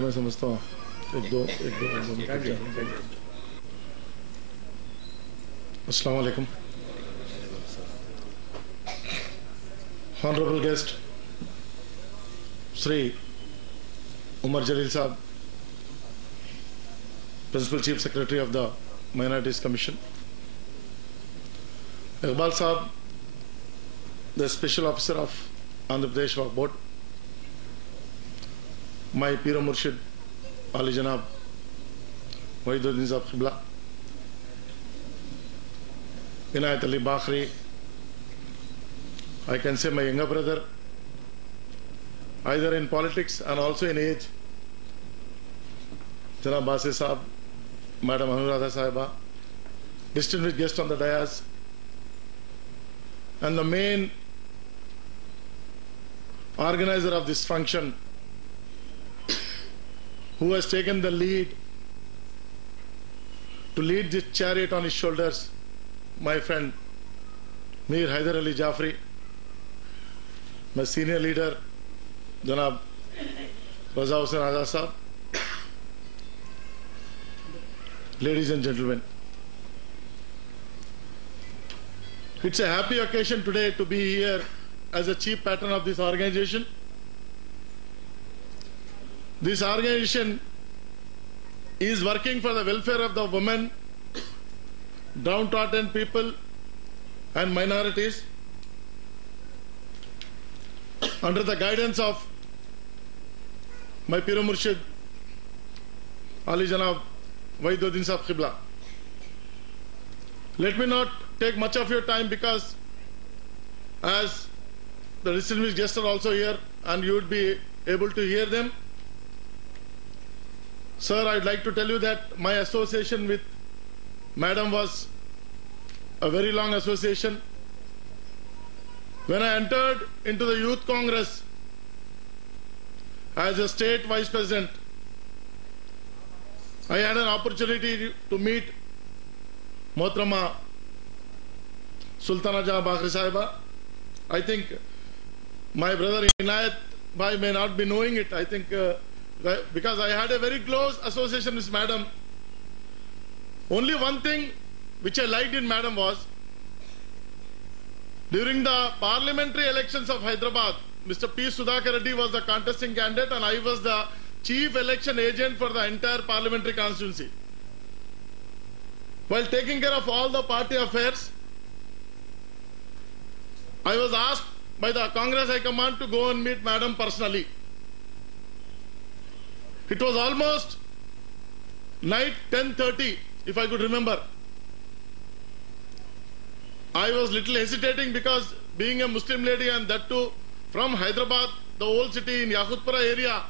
मैं समझता हूँ एक दो अस्सलाम वालेकुम। Honorable guest Sri Umar Jalil Saab, Principal Chief Secretary of the Minorities Commission, Iqbal Saab, the Special Officer of Andhra Pradesh Waqf Board, my Pir Murshid Ali Janab Wahiduddin Saab Qibla, Inayat Ali Bakhri, I can say my younger brother, either in politics and also in age, Janab Basi Saab, Madam Anuradha Sahiba, distinguished guest on the dais, and the main organizer of this function, who has taken the lead to lead this chariot on his shoulders, my friend Mir Haider Ali Jafri, my senior leader, Janab Raza Hussain Azad Saab, ladies and gentlemen. It's a happy occasion today to be here as a chief patron of this organization. This organization is working for the welfare of the women, downtrodden people and minorities under the guidance of my Pir Murshid Ali Janab Wahiduddin Saab Qibla. Let me not take much of your time, because as the distinguished guests are also here and you would be able to hear them. Sir, I'd like to tell you that my association with Madam was a very long association. When I entered into the Youth Congress as a state vice president, I had an opportunity to meet Mohtarama Sultana Jahan Bakhri Sahiba. I think my brother Inayat Bhai may not be knowing it. I think because I had a very close association with Madam. Only one thing which I liked in Madam was, during the parliamentary elections of Hyderabad, Mr. P. Sudhakar Reddy was the contesting candidate and I was the chief election agent for the entire parliamentary constituency. While taking care of all the party affairs, I was asked by the Congress High Command to go and meet Madam personally. It was almost night 10:30, if I could remember. I was little hesitating because being a Muslim lady and that too from Hyderabad, the old city in Yakutpura area,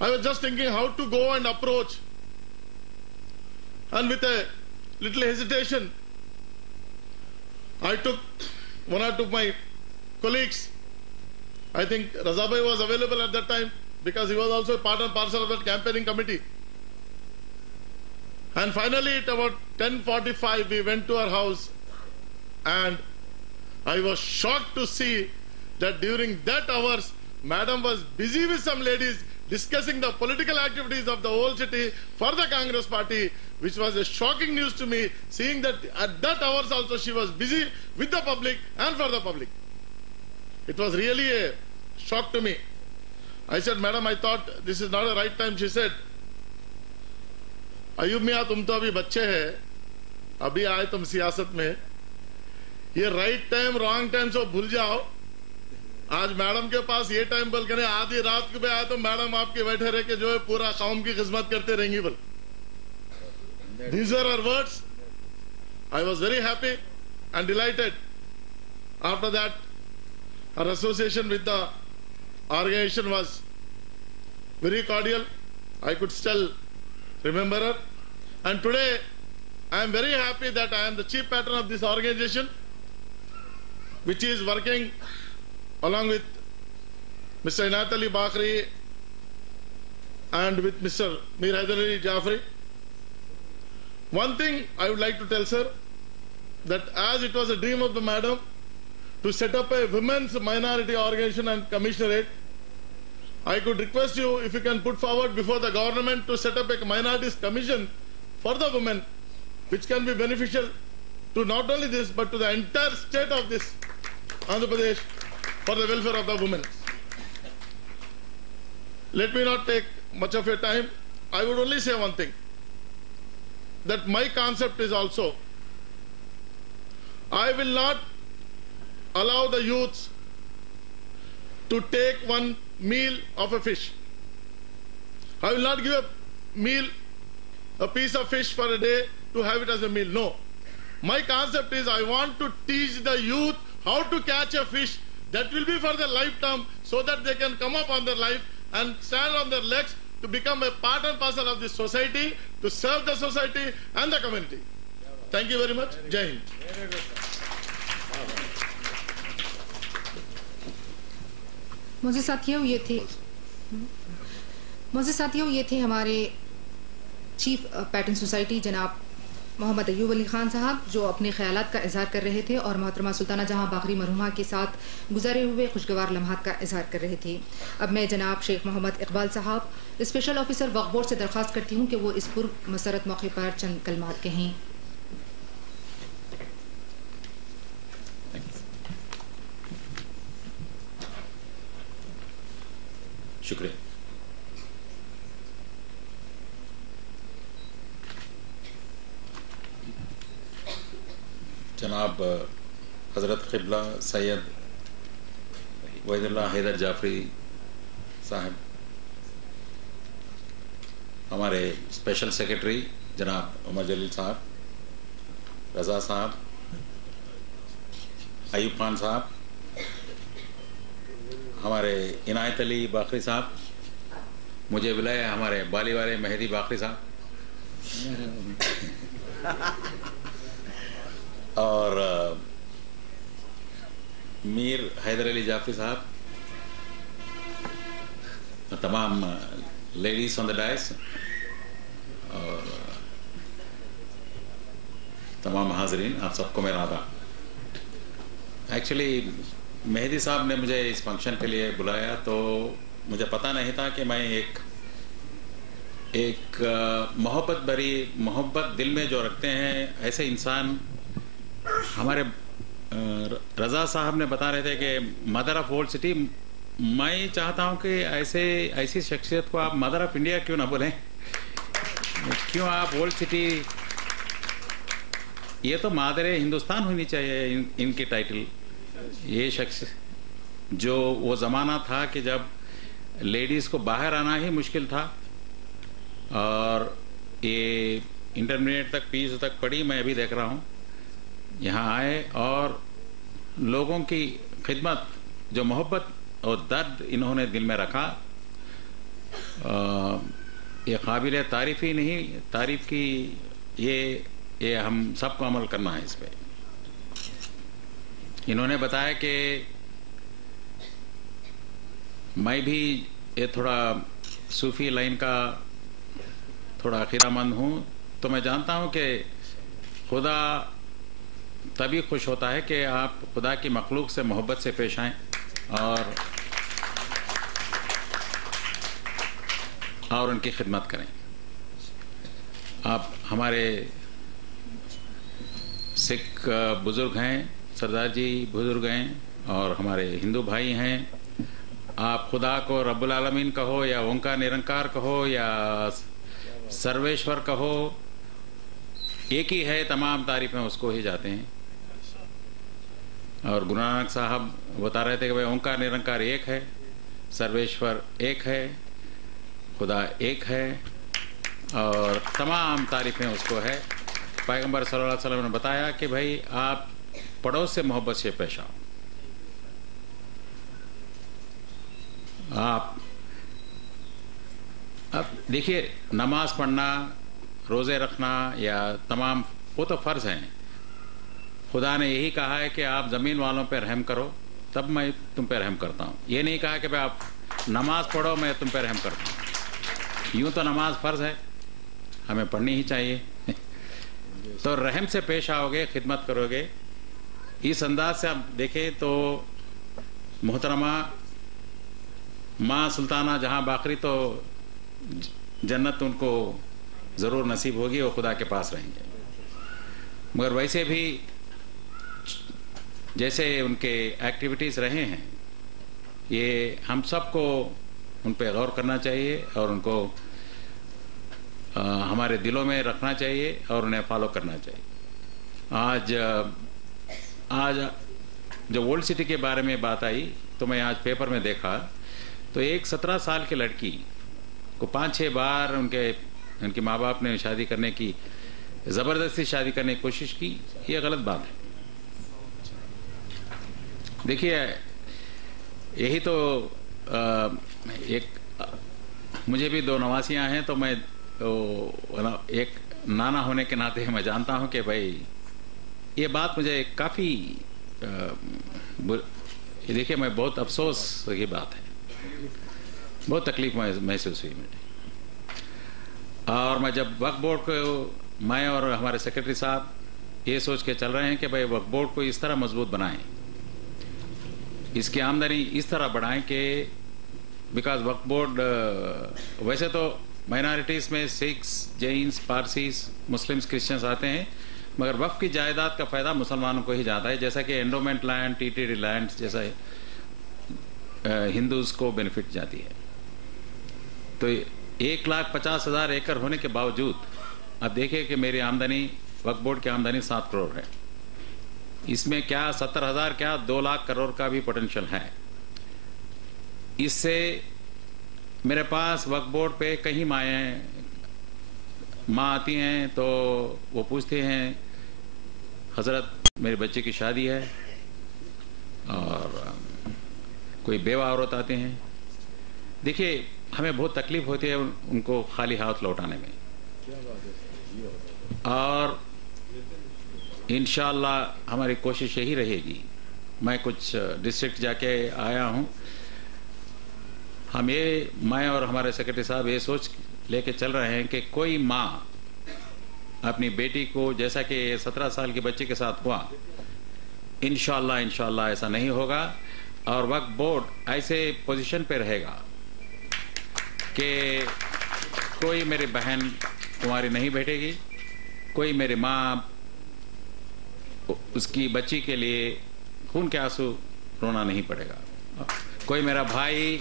I was just thinking how to go and approach. And with a little hesitation, I took one or two of my colleagues. I think Razabai was available at that time because he was also a part and parcel of that campaigning committee. And finally at about 10:45 we went to her house and I was shocked to see that during that hours Madam was busy with some ladies discussing the political activities of the whole city for the Congress party, which was a shocking news to me, seeing that at that hours also she was busy with the public and for the public. It was really a shock to me. I said, Madam, I thought this is not the right time. She said, Ayub मियाँ तुम तो अभी बच्चे हैं, अभी आए तुम सियासत में, ये राइट टाइम रॉन्ग टाइम सब भूल जाओ. आज मैडम के पास ये टाइम बोल के आधी रात के आए तो मैडम आपके बैठे रह के जो है पूरा कौम की खिदमत करते रहेंगी बोल. These are her words. I was very happy and delighted. After that, our association with the organization was very cordial. I could still remember her. And today, I am very happy that I am the chief patron of this organization, which is working along with Mr. Inayat Ali Bakhri and with Mr. Mir Haider Ali Jafri. One thing I would like to tell, sir, that as it was a dream of the madam to set up a women's minority organization and commissionerate, I could request you if you can put forward before the government to set up a minorities commission for the women, which can be beneficial to not only this but to the entire state of this Andhra Pradesh for the welfare of the women. Let me not take much of your time. I would only say one thing, that my concept is also I will not allow the youths to take one meal of a fish. I will not give a meal, a piece of fish for a day to have it as a meal. No. My concept is I want to teach the youth how to catch a fish that will be for their lifetime, so that they can come up on their life and stand on their legs to become a part and parcel of this society, to serve the society and the community. Thank you very much. Jai Hind. मोज़े साथियों ये थे हमारे chief patron society जनाब मोहम्मद अयूब अली ख़ान साहब, जो अपने ख़यालात का इज़हार कर रहे थे और मोहतरमा सुल्ताना जहां बाकरी मरहुमा के साथ गुजारे हुए खुशगवार लम्हात का इज़हार कर रहे थे। अब मैं जनाब शेख मोहम्मद इकबाल साहब, स्पेशल ऑफिसर वक्फ बोर्ड से दरख्वास्त करती हूँ कि वो इस पुरमसरत मौके पर चंद कलमात कहें। शुक्रिया। जनाब हज़रत क़िबला सैयद वहीदुल्लाह हैदर जाफरी साहब, हमारे स्पेशल सेक्रेटरी जनाब उमर जलील साहब, रज़ा साहब, अयूब खान साहब, हमारे इनायत अली बाकरी साहब, मुझे बुलाए हमारे बाली वाले मेहदी बाकरी साहब और मीर हैदर अली जाफरी साहब, तमाम लेडीज ऑन द डाइस और तमाम हाजरीन, आप सबको मेरा आदाब। एक्चुअली मेहदी साहब ने मुझे इस फंक्शन के लिए बुलाया तो मुझे पता नहीं था कि मैं एक मोहब्बत दिल में जो रखते हैं ऐसे इंसान, हमारे रज़ा साहब ने बता रहे थे कि मदर ऑफ ओल्ड सिटी, मैं चाहता हूं कि ऐसी शख्सियत को आप मदर ऑफ इंडिया क्यों ना बोलें, क्यों आप ओल्ड सिटी, ये तो मादर हिंदुस्तान होनी चाहिए इनकी टाइटल। ये शख्स जो वो ज़माना था कि जब लेडीज़ को बाहर आना ही मुश्किल था और ये इंटरमीडिएट तक पीजी तक पढ़ी, मैं अभी देख रहा हूँ यहाँ आए और लोगों की खिदमत, जो मोहब्बत और दर्द इन्होंने दिल में रखा, ये काबिल तारीफ़ ही नहीं, तारीफ़ की ये हम सबको अमल करना है इस पे। इन्होंने बताया कि मैं भी ये थोड़ा सूफ़ी लाइन का थोड़ा अक़ीदामंद हूँ, तो मैं जानता हूँ कि खुदा तभी खुश होता है कि आप खुदा की मखलूक से मोहब्बत से पेश आएँ और उनकी खिदमत करें। आप हमारे सिख बुज़ुर्ग हैं, सरदार जी बुज़ुर्ग हैं और हमारे हिंदू भाई हैं। आप खुदा को रब्बुल आलमीन कहो या ओंकार निरंकार कहो या सर्वेश्वर कहो, एक ही है, तमाम तारीफ़ें उसको ही जाते हैं। और गुरु नानक साहब बता रहे थे कि भाई ओंकार निरंकार एक है, सर्वेश्वर एक है, खुदा एक है और तमाम तारीफ़ें उसको है। पैगंबर सल्लल्लाहु अलैहि वसल्लम ने बताया कि भाई आप पड़ोस से मोहब्बत से पेश आओ। आप अब देखिए, नमाज पढ़ना, रोज़े रखना या तमाम वो तो फ़र्ज़ हैं। खुदा ने यही कहा है कि आप ज़मीन वालों पे रहम करो, तब मैं तुम पे रहम करता हूँ। ये नहीं कहा कि भाई आप नमाज पढ़ो मैं तुम पे रहम करता हूँ। यूँ तो नमाज फ़र्ज़ है, हमें पढ़नी ही चाहिए। तो रहम से पेश आओगे, खिदमत करोगे, इस अंदाज से आप देखें तो मोहतरमा माँ सुल्ताना जहाँ बाकरी तो जन्नत उनको ज़रूर नसीब होगी, वो खुदा के पास रहेंगे। मगर वैसे भी जैसे उनके एक्टिविटीज़ रहे हैं, ये हम सबको उन पे गौर करना चाहिए और उनको हमारे दिलों में रखना चाहिए और उन्हें फॉलो करना चाहिए। आज आज जब ओल्ड सिटी के बारे में बात आई तो मैं आज पेपर में देखा तो एक 17 साल की लड़की को 5-6 बार उनके माँ बाप ने शादी करने की, ज़बरदस्ती शादी करने की कोशिश की। ये गलत बात है। देखिए, यही तो मुझे भी 2 नवासियाँ हैं, तो मैं एक नाना होने के नाते मैं जानता हूँ कि भाई ये बात मुझे काफ़ी देखिए, मैं बहुत अफसोस की बात है, बहुत तकलीफ महसूस हुई मुझे। और मैं जब वक्फ बोर्ड को, मैं और हमारे सेक्रेटरी साहब ये सोच के चल रहे हैं कि भाई वक्फ बोर्ड को इस तरह मजबूत बनाएं, इसकी आमदनी इस तरह बढ़ाएं कि बिकॉज वक्फ बोर्ड वैसे तो माइनॉरिटीज़ में Sikhs, Jains, Parsis, Muslims, Christians आते हैं, मगर वक्फ की जायदाद का फ़ायदा मुसलमानों को ही जाता है, जैसा कि एंडोमेंट लैंड, टीटीडी लैंड जैसा हिंदूज़ को बेनिफिट जाती है। तो 1,50,000 एकड़ होने के बावजूद अब देखिए कि मेरी आमदनी, वक्फ बोर्ड की आमदनी 7 करोड़ है। इसमें क्या 70,000 क्या 2 लाख करोड़ का भी पोटेंशियल है। इससे मेरे पास वक्फ बोर्ड पे कहीं माँ आती हैं तो वो पूछती हैं, हज़रत मेरे बच्चे की शादी है, और कोई बेवा औरत आते हैं। देखिए, हमें बहुत तकलीफ होती है उनको खाली हाथ लौटाने में, और इंशाअल्लाह हमारी कोशिश यही रहेगी। मैं कुछ डिस्ट्रिक्ट जाके आया हूँ, मैं और हमारे सेक्रेटरी साहब ये सोच लेके चल रहे हैं कि कोई माँ अपनी बेटी को, जैसा कि 17 साल के बच्चे के साथ हुआ, इंशाअल्लाह ऐसा नहीं होगा, और वक्फ बोर्ड ऐसे पोजीशन पे रहेगा कि कोई मेरी बहन कुंवारी नहीं बैठेगी, कोई मेरी माँ उसकी बच्ची के लिए खून के आंसू रोना नहीं पड़ेगा, कोई मेरा भाई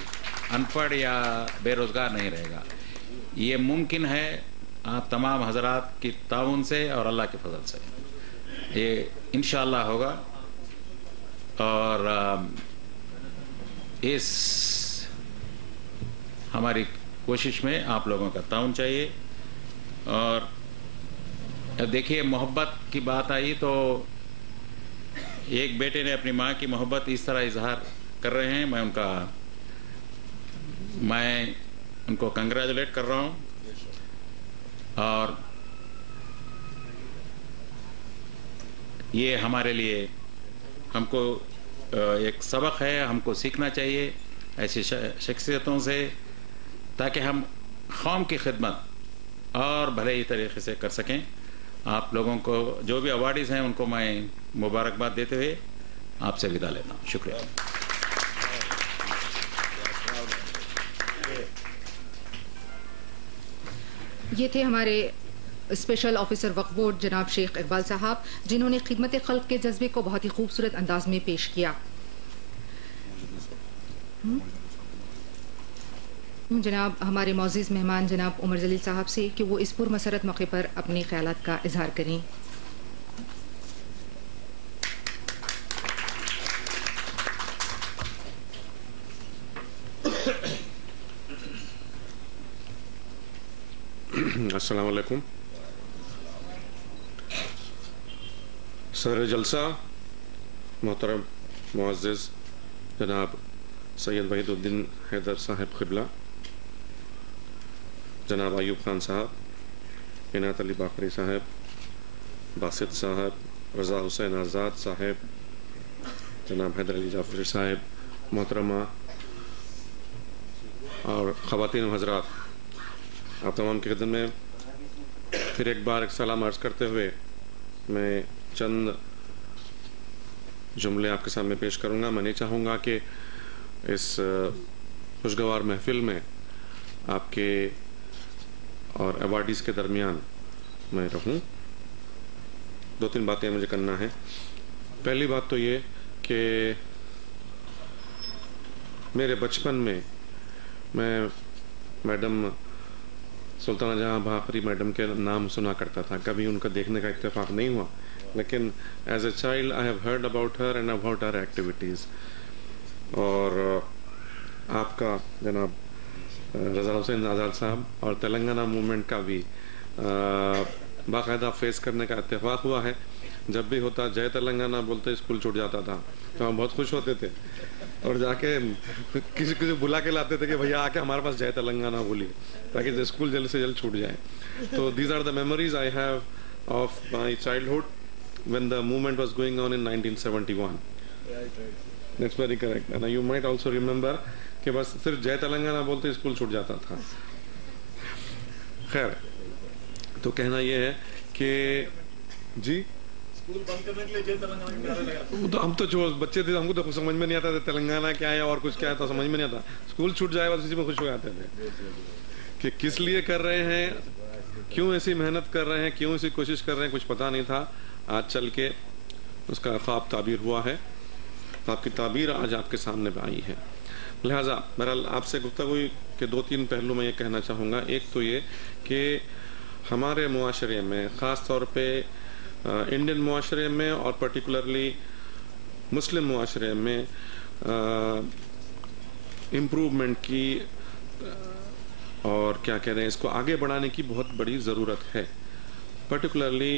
अनपढ़ या बेरोजगार नहीं रहेगा। ये मुमकिन है आप तमाम हजरात की ताउन से और अल्लाह के फजल से, ये इंशाअल्लाह होगा। और इस हमारी कोशिश में आप लोगों का ताउन चाहिए। और अब देखिए, मोहब्बत की बात आई तो एक बेटे ने अपनी माँ की मोहब्बत इस तरह इजहार कर रहे हैं, मैं उनको कंग्रेचुलेट कर रहा हूँ। और ये हमारे लिए, हमको एक सबक है, हमको सीखना चाहिए ऐसी शख्सियतों से, ताकि हम कौम की खिदमत और भले ही तरीके से कर सकें। आप लोगों को, जो भी अवार्डीज़ हैं, उनको मैं मुबारकबाद देते हुए आपसे विदा लेता हूँ। शुक्रिया। ये थे हमारे स्पेशल ऑफिसर वक्फ बोर्ड जनाब शेख इकबाल साहब, जिन्होंने खिदमत खल्क के जज्बे को बहुत ही खूबसूरत अंदाज में पेश किया। जनाब हमारे मौजूद मेहमान जनाब उमर जलील साहब से कि वो इस पुरमसरत मौके पर अपने ख्यालात का इजहार करें। अस्सलाम वालेकुम। सदर जलसा मोहतरम मुअज़्ज़िज़ जनाब सैयद वहीदुद्दीन हैदर साहब क़िबला, जनाब अयूब खान साहब, इनायत अली बाकरी साहब, बासित साहब, रज़ा हुसैन आज़ाद साहब, जनाब हैदर अली जाफरी साहब, मोहतरमा और ख़वातीन हज़रात, आप तमाम की खिदमत में फिर एक बार एक सलाम अर्ज़ करते हुए मैं चंद जुमले आपके सामने पेश करूँगा। मैं नहीं चाहूँगा कि इस खुशगवार महफिल में आपके और अवार्डीज़ के दरमियान मैं रहूँ। 2-3 बातें मुझे करना है। पहली बात तो ये कि मेरे बचपन में मैं मैडम सुल्ताना जहाँ बाखरी मैडम के नाम सुना करता था, कभी उनका देखने का इत्तेफाक नहीं हुआ, लेकिन as a child I have heard about her and about her activities. और आपका जनाब रज़ा हुसैन आज़ाद साहब और तेलंगाना मूवमेंट का भी बाकायदा फेस करने का इत्तेफाक हुआ है। जब भी होता जय तेलंगाना बोलते स्कूल छूट जाता था तो हम बहुत खुश होते थे और जाके किसी किसी बुला के लाते थे कि भैया आके हमारे पास जय तेलंगाना बोलिए ताकि स्कूल जल्द से जल्द छूट जाए। तो these are the memories I have of my childhood when the movement was going on in 1971. That's very correct. And you might also remember कि बस सिर्फ जय तेलंगाना बोलते स्कूल छूट जाता था। खैर, तो कहना ये है कि जी स्कूल बंद करने के लिए जय तेलंगाना के नारे लगाते। तो हम तो जो बच्चे थे हमको तो समझ में नहीं आता था तेलंगाना क्या है और कुछ क्या है, तो समझ में नहीं आता। स्कूल छूट जाए बस इसी में खुश हो जाते थे कि किस लिए कर रहे हैं, क्यों ऐसी मेहनत कर रहे हैं, क्यों ऐसी कोशिश कर रहे हैं, कुछ पता नहीं था। आज चल के उसका ख्वाब ताबीर हुआ है, आपकी ताबीर आज आपके सामने आई है। लिहाजा बहरहाल आपसे गुफ्तगू के 2-3 पहलू मैं ये कहना चाहूँगा। एक तो ये कि हमारे मुआशरे में, ख़ास तौर पे इंडियन मुआशरे में और पर्टिकुलरली मुस्लिम मुआशरे में इम्प्रूवमेंट की और क्या कह रहे हैं इसको आगे बढ़ाने की बहुत बड़ी ज़रूरत है। पर्टिकुलरली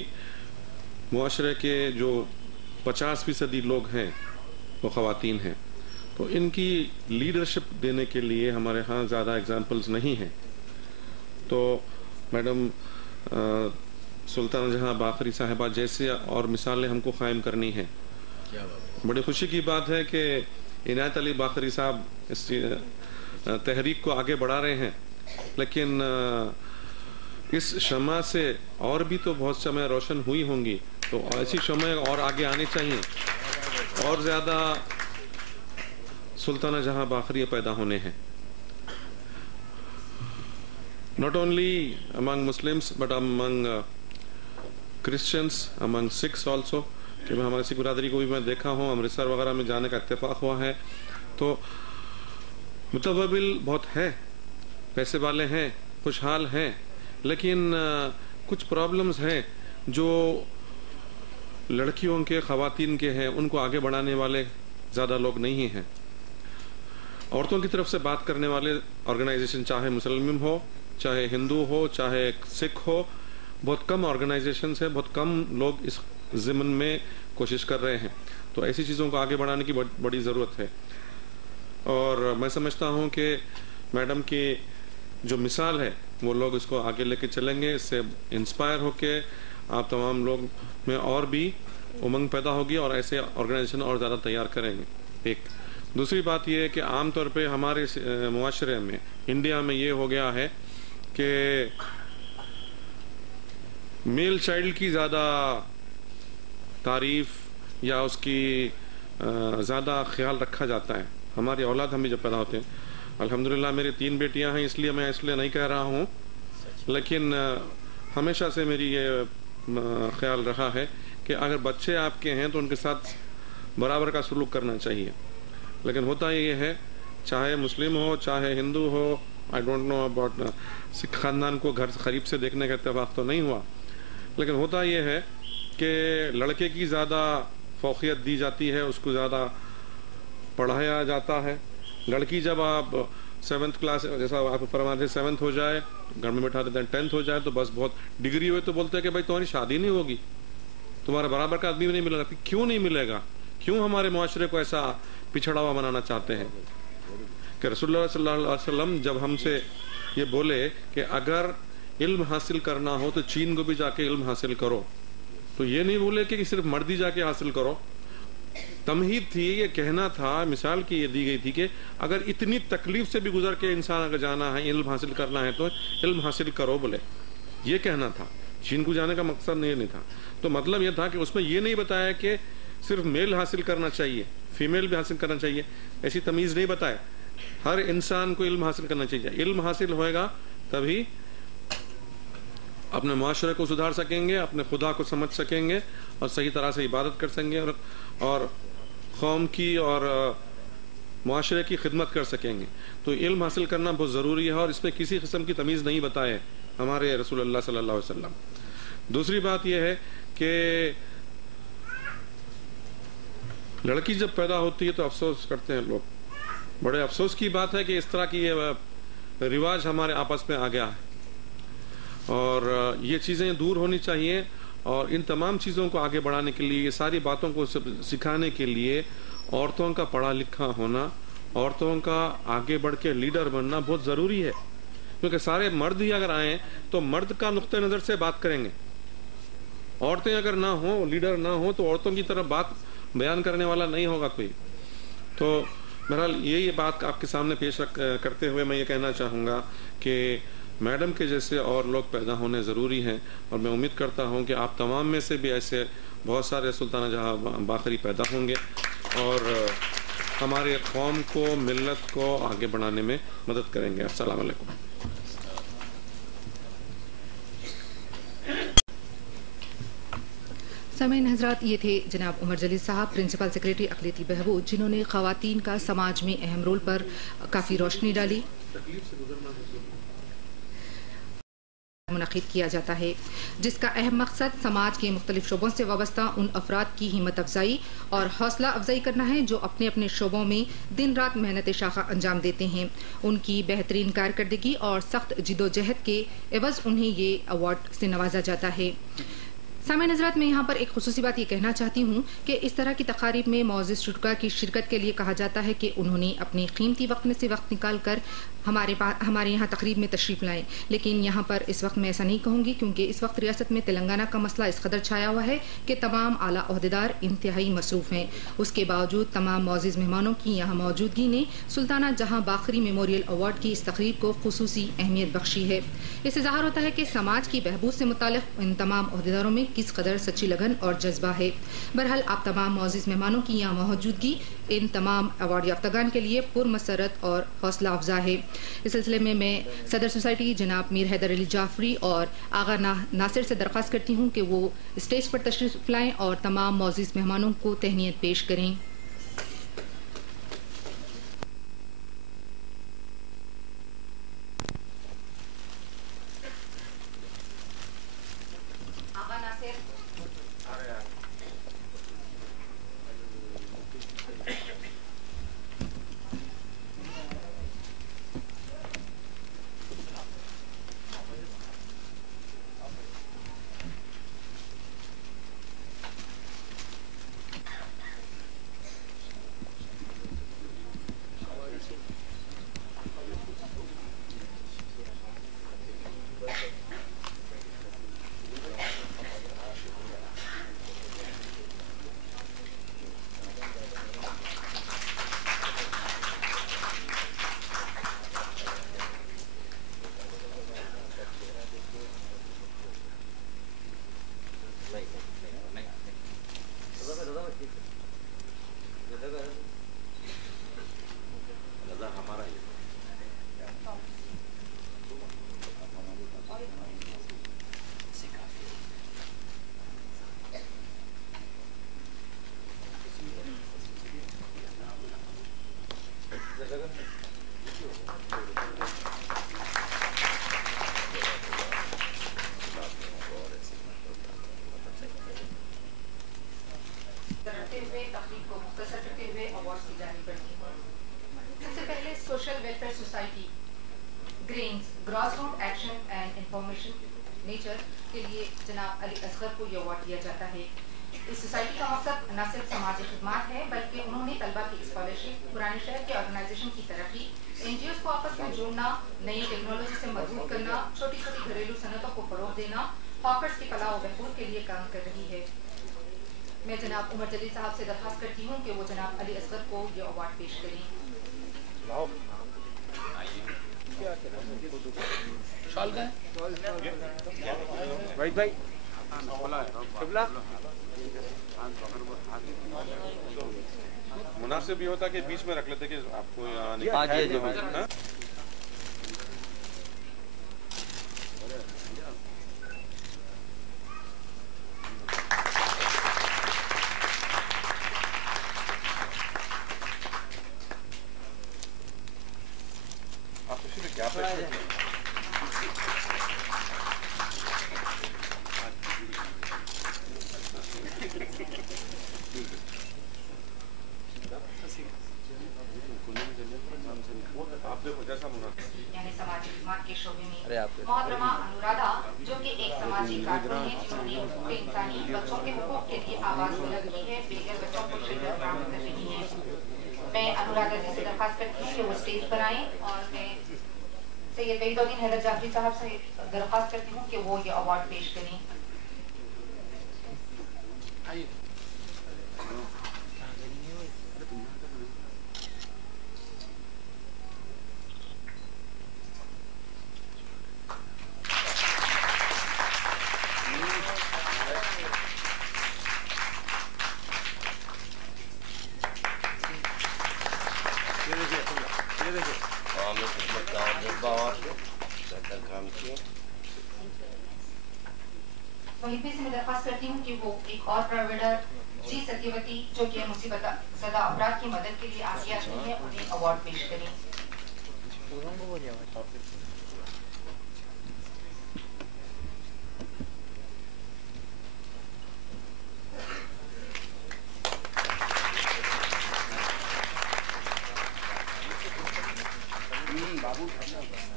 मुआशरे के जो 50% लोग हैं वो ख़वातीन हैं, तो इनकी लीडरशिप देने के लिए हमारे यहाँ ज़्यादा एग्जाम्पल्स नहीं हैं। तो मैडम सुल्तान जहाँ बाखरी साहिबा जैसे और मिसालें हमको कायम करनी हैं। बड़ी खुशी की बात है कि इनायत अली बाखरी साहब इस तहरीक को आगे बढ़ा रहे हैं, लेकिन इस शमा से और भी तो बहुत समय रोशन हुई होंगी, तो ऐसी शमा और आगे आनी चाहिए और ज़्यादा सुल्ताना जहाँ बाखरी पैदा होने हैं। Not only among Muslims but among Christians, among Sikhs also, कि मैं हमारी सिख बिरादरी को भी मैं देखा हूँ, अमृतसर वगैरह में जाने का इत्तेफाक हुआ है। तो मुतवबिल बहुत है, पैसे वाले हैं, खुशहाल हैं, लेकिन कुछ प्रॉब्लम्स हैं जो लड़कियों के, ख़वातीन के हैं, उनको आगे बढ़ाने वाले ज़्यादा लोग नहीं हैं। औरतों की तरफ से बात करने वाले ऑर्गेनाइजेशन, चाहे मुसलमान हो, चाहे हिंदू हो, चाहे सिख हो, बहुत कम ऑर्गेनाइजेशंस हैं, बहुत कम लोग इस ज़िम्न में कोशिश कर रहे हैं। तो ऐसी चीज़ों को आगे बढ़ाने की बड़ी ज़रूरत है। और मैं समझता हूँ कि मैडम की जो मिसाल है वो लोग इसको आगे लेके चलेंगे, इससे इंस्पायर होके आप तमाम लोग में और भी उमंग पैदा होगी और ऐसे ऑर्गेनाइजेशन और ज़्यादा तैयार करेंगे। एक दूसरी बात यह है कि आम तौर पे हमारे मुआशरे में, इंडिया में ये हो गया है कि मेल चाइल्ड की ज़्यादा तारीफ या उसकी ज़्यादा ख्याल रखा जाता है। हमारी औलाद हम भी जब पैदा होते हैं, अल्हम्दुलिल्लाह मेरी 3 बेटियां हैं, इसलिए मैं इसलिए नहीं कह रहा हूँ, लेकिन हमेशा से मेरी ये ख्याल रहा है कि अगर बच्चे आपके हैं तो उनके साथ बराबर का सलूक करना चाहिए। लेकिन होता ये है, चाहे मुस्लिम हो चाहे हिंदू हो, I don't know about Sikh ख़ानदान को घर करीब से देखने का इत्तेफाक तो नहीं हुआ, लेकिन होता ये है कि लड़के की ज़्यादा फौकियत दी जाती है, उसको ज़्यादा पढ़ाया जाता है। लड़की जब आप 7th क्लास, जैसा आप फरमाते 7th हो जाए, घर में बैठा देते हैं, 10th हो जाए तो बस बहुत डिग्री हुए तो बोलते हैं कि भाई तुम्हारी शादी नहीं होगी, तुम्हारे बराबर का आदमी भी नहीं मिलेगा। क्यों नहीं मिलेगा? क्यों हमारे मुआशरे को ऐसा पिछड़ा हुआ बनाना चाहते हैं? कि रसूलुल्लाह सल्लल्लाहु अलैहि वसल्लम जब हमसे ये बोले कि अगर इल्म हासिल करना हो तो चीन को भी जाके इल्म हासिल करो, तो ये नहीं बोले कि सिर्फ मर्दी जाके हासिल करो। तमहीद थी, ये कहना था, मिसाल की ये दी गई थी कि अगर इतनी तकलीफ से भी गुजर के इंसान अगर जाना है, इल्म हासिल करना है तो इल्म हासिल करो, बोले ये कहना था। चीन को जाने का मकसद नहीं था। तो मतलब ये था कि उसमें ये नहीं बताया कि सिर्फ मेल हासिल करना चाहिए, फीमेल भी हासिल करना चाहिए, ऐसी तमीज़ नहीं बताए। हर इंसान को इल्म हासिल करना चाहिए। इल्म हासिल होएगा तभी अपने माशरे को सुधार सकेंगे, अपने खुदा को समझ सकेंगे और सही तरह से इबादत कर सकेंगे और कौम की और माशरे की खिदमत कर सकेंगे। तो इल्म हासिल करना बहुत ज़रूरी है और इसमें किसी किस्म की तमीज़ नहीं बताए हमारे रसूलुल्लाह सल्लल्लाहु अलैहि वसल्लम। दूसरी बात यह है कि लड़की जब पैदा होती है तो अफसोस करते हैं लोग। बड़े अफसोस की बात है कि इस तरह की ये रिवाज हमारे आपस में आ गया है और ये चीज़ें दूर होनी चाहिए। और इन तमाम चीज़ों को आगे बढ़ाने के लिए, ये सारी बातों को सिखाने के लिए औरतों का पढ़ा लिखा होना, औरतों का आगे बढ़ के लीडर बनना बहुत ज़रूरी है। क्योंकि सारे मर्द ही अगर आए तो मर्द का नुक्ते नज़र से बात करेंगे। औरतें अगर ना हो, लीडर ना हो, तो औरतों की तरफ बात बयान करने वाला नहीं होगा कोई। तो बहरहाल ये बात आपके सामने पेश करते हुए मैं ये कहना चाहूँगा कि मैडम के जैसे और लोग पैदा होने ज़रूरी हैं और मैं उम्मीद करता हूँ कि आप तमाम में से भी ऐसे बहुत सारे सुल्ताना जहाँ बाखरी पैदा होंगे और हमारे कौम को, मिल्लत को आगे बढ़ाने में मदद करेंगे। अस्सलाम वालेकुम। सामीन हजरात, ये थे जनाब उमर जलील साहब, प्रिंसिपल सेक्रेटरी अक़लियती बहबूद, जिन्होंने ख़वातीन का समाज में अहम रोल पर काफ़ी रोशनी डाली। मुनाकिद किया जाता है जिसका अहम मकसद समाज के मुख्तलिफ शोबों से वाबस्ता उन अफराद की हिम्मत अफजाई और हौसला अफजाई करना है जो अपने अपने शोबों में दिन रात मेहनत शाखा अंजाम देते हैं। उनकी बेहतरीन कारकर्दगी और सख्त जिदोजहद के एवज उन्हें ये अवार्ड से नवाजा जाता है। सामीन हज़रात, मैं यहाँ पर एक खुसूसी बात ये कहना चाहती हूँ कि इस तरह की तकारीब में मौजूद शुरा की शिरकत के लिए कहा जाता है कि उन्होंने अपने कीमती वक्त में से वक्त निकाल कर हमारे यहाँ तकरीब में तशरीफ़ लाएँ। लेकिन यहाँ पर इस वक्त मैं ऐसा नहीं कहूँगी, क्योंकि इस वक्त रियासत में तेलंगाना का मसला इस कदर छाया हुआ है कि तमाम आला ओहदेदार इंतहाई मसरूफ़ हैं। उसके बावजूद तमाम मौजूद मेहमानों की यहाँ मौजूदगी ने सुल्ताना जहाँ बाखरी मेमोरियल अवार्ड की इस तकरीब को खुसूसी अहमियत बख्शी है। इससे ज़ाहिर होता है कि समाज की बहबूद से मुताल्लिक़ इन तमाम ओहदेदारों में किस कदर सच्ची लगन और जज्बा है। बहरहाल आप तमाम मौजूद मेहमानों की यहाँ मौजूदगी इन तमाम अवार्ड याफ्तागान के लिए पुरमसरत और हौसला अफजा है। इस सिलसिले में मैं सदर सोसाइटी जनाब मीर हैदर अली जाफरी और आगा नासिर से दरख्वास्त करती हूँ कि वो स्टेज पर तशरीफ़ लाएँ और तमाम मौजूद मेहमानों को तहनीत पेश करें। Social welfare society grains grass root action and information nature के लिए जनाब अली असगर को ये अवार्ड दिया जाता है। इस सोसाइटी का मकसद न सिर्फ समाजी खिदमत है, बल्कि उन्होंने तलबा की स्कॉलरशिप, पुराने शहर के ऑर्गेनाइजेशन की तरक्की, NGOs को आपस में जोड़ना, नई टेक्नोलॉजी से मजबूत करना, छोटी छोटी घरेलू सनतों को फरोग देना, हॉकर्स की फलाह व बहबूद के लिए काम कर रही है। मैं जनाब उमर जलील साहब से दरख्वास्त करती हूँ कि वो जनाब अली असगर को ये अवार्ड पेश करें। मुनासिब ये होता कि बीच में रख लेते कि आपको यहाँ यानी समाजी खिदमत के शोबे में मोहतरमा अनुराधा, जो कि एक सामाजिक कारकुन है जिन्होंने हुकूक इंसानी बच्चों के हुकूक के लिए आवाज बुलंद की है, बेघर बच्चों को शेल्टर फराहम कर रही है। मैं अनुराधा जी से दरख्वास्त करती हूँ कि वो स्टेज पर आएं और मैं सैयद वहीदुद्दीन हैदर जाफरी साहब से दरख्वास्त करती हूँ कि वो ये अवार्ड पेश करें। वहीं पे से मैं दरख्वास्त करती हूँ कि वो एक और प्रोवाइडर जी सत्यवती, जो कि मुसीबत ज़दा अफराद की मदद के लिए आगे आती है, उन्हें अवार्ड पेश करें।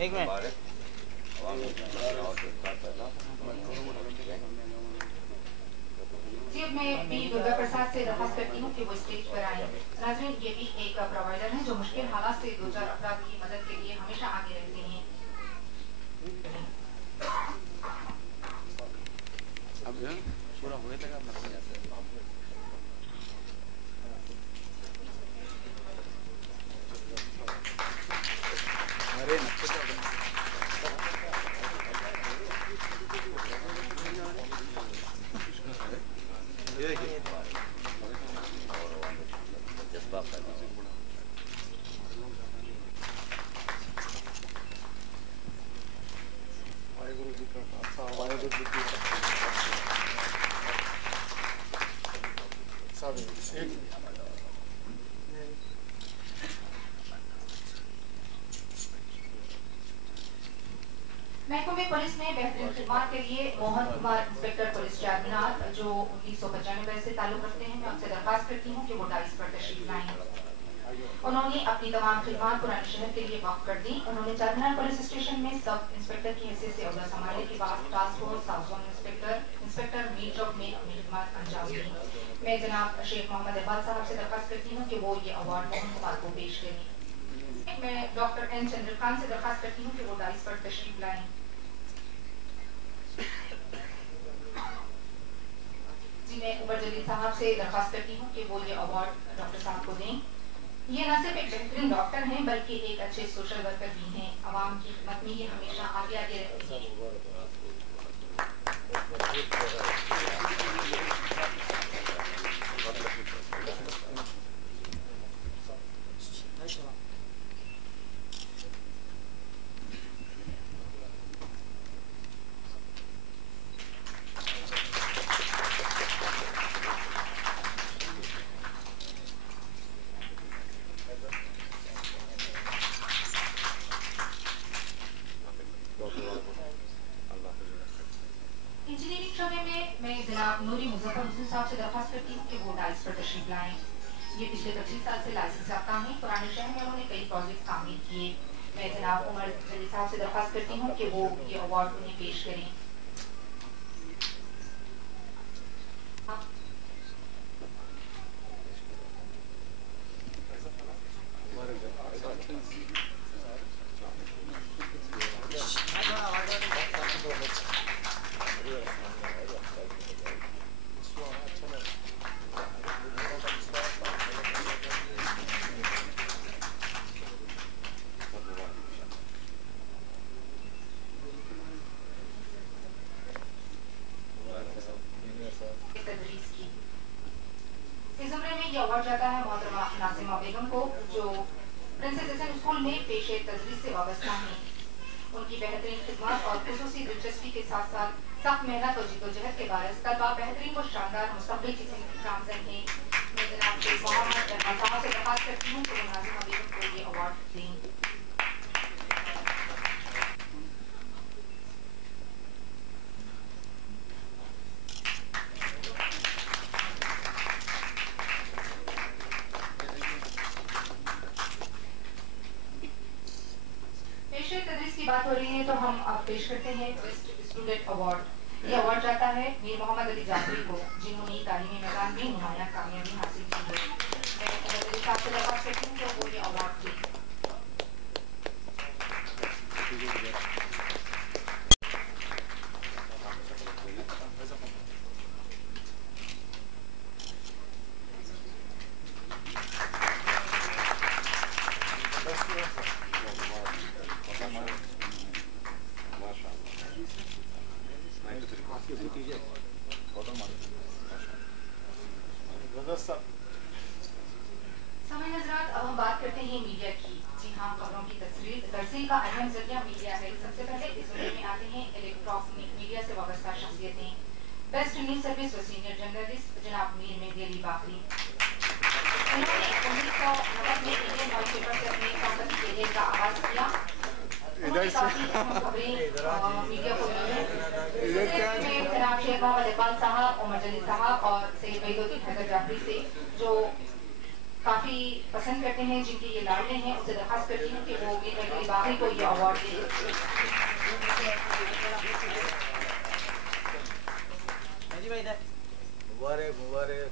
एक मिनट। जी, मैं बी दुर्गा प्रसाद से दरख्वास्त करती हूँ कि वो स्टेज पर आए। नाज़रीन, ये भी एक प्रोवाइडर है जो मुश्किल हालात से दो चार अफराद की मदद के लिए हमेशा आगे रहते हैं। अब पूरा हुए तक आप मत जाते। अरे महकमे पुलिस में बेहतरीन खिदमत के लिए मोहन कुमार इंस्पेक्टर पुलिस चारमीनार, जो 1995 से ताल्लुक रखते हैं, मैं उनसे दरख्वास्त करती हूँ कि वो डाइस पर तशरीफ लाएं। उन्होंने अपनी तमाम खिदमत पुराने शहर के लिए वक्फ कर दी। उन्होंने चारमीनार पुलिस स्टेशन में सब इंस्पेक्टर की हैसियत से अहदा संभालने के बाद task force south zone inspector मीट चौक में अपनी खिदमत अंजाम दी। मैं जनाब शेख मोहम्मद इकबाल साहब से दरख्वास्त करती हूँ कि वो ये अवार्ड मोहन कुमार को पेश करें। मैं डॉक्टर एन चंद्रकांत से दरख्वास्त करती हूँ कि वो डाइस पर तशरीफ लाएं। जी, मैं उमर जलील साहब से दरख्वास्त करती हूँ कि वो ये अवार्ड डॉक्टर साहब को दें। ये न सिर्फ एक बेहतरीन डॉक्टर हैं बल्कि एक अच्छे सोशल वर्कर भी हैं। आवाम की खिदमत में ये हमेशा आगे आगे रहती हैं। इंजीनियरिंग शोबे में मैं जनाब नूरी मुजफ्फर हुसैन साहब से दरख्वास्त करती हूँ कि वो डाइस पर तशरीफ लाएं। ये पिछले 25 साल से लाइसेंस याफ्ता हैं। पुराने शहर में उन्होंने कई प्रोजेक्ट तामीर किए। मैं जनाब उमर जलील साहब से दरख्वास्त करती हूँ कि वो ये अवार्ड उन्हें पेश करें। अवार्ड जाता है मोहतरमा नासिमा बेगम को, जो प्रिंसेस एसएन स्कूल में पेशे तदरीस से वाबस्ता हैं। उनकी बेहतरीन खिदमत और खुसूसी दिलचस्पी के साथ साथ सख्त मेहनत और जिद्दोजहद के बायस तलबा बेहतरीन और शानदार मुस्तक़बिल की गामज़न हैं। मैं जनाब शेख मोहम्मद इकबाल साहब से दरख्वास्त करती हूँ कि वो नासिमा बेगम को ये अवार्ड दें। बात हो रही है तो हम अब पेश करते हैं बेस्ट स्टूडेंट अवार्ड। ये अवार्ड जाता है मीर मोहम्मद अली जाफरी को, जिन्होंने तालीमी मैदान में नुमाया कामयाबी हासिल की है। मैं मेरे साथ से दरख्वास्त करती हूँ कि वो ये अवार्ड दें। समय हजरात, अब हम बात करते हैं मीडिया की। जी हाँ, खबरों की तस्वीर का अहम जरिया मीडिया है। सबसे पहले इस वीडियो में आते हैं इलेक्ट्रॉनिक मीडिया से वाबस्ता शख्सियतें। बेस्ट न्यूज सर्विस व सीनियर जर्नलिस्ट जनाब मीर मेहदी अली बाकरी। उन्होंने 1990 में इंडियन न्यूज़पेपर से अपने संसदीय कैरियर का आगाज किया। उन्होंने काफी अहम खबरें मीडिया को दी। जनाब शेख मोहम्मद इकबाल साहब, उमर जलील साहब और सैयद वहीदुद्दीन हैदर जाफरी से, जो काफी पसंद करते हैं, जिनके ये लाडले हैं, उनसे दरखास्त करती हूँ कि वो मीर मेहदी अली बाकरी को ये अवार्ड दें। मुबारक मुबारक।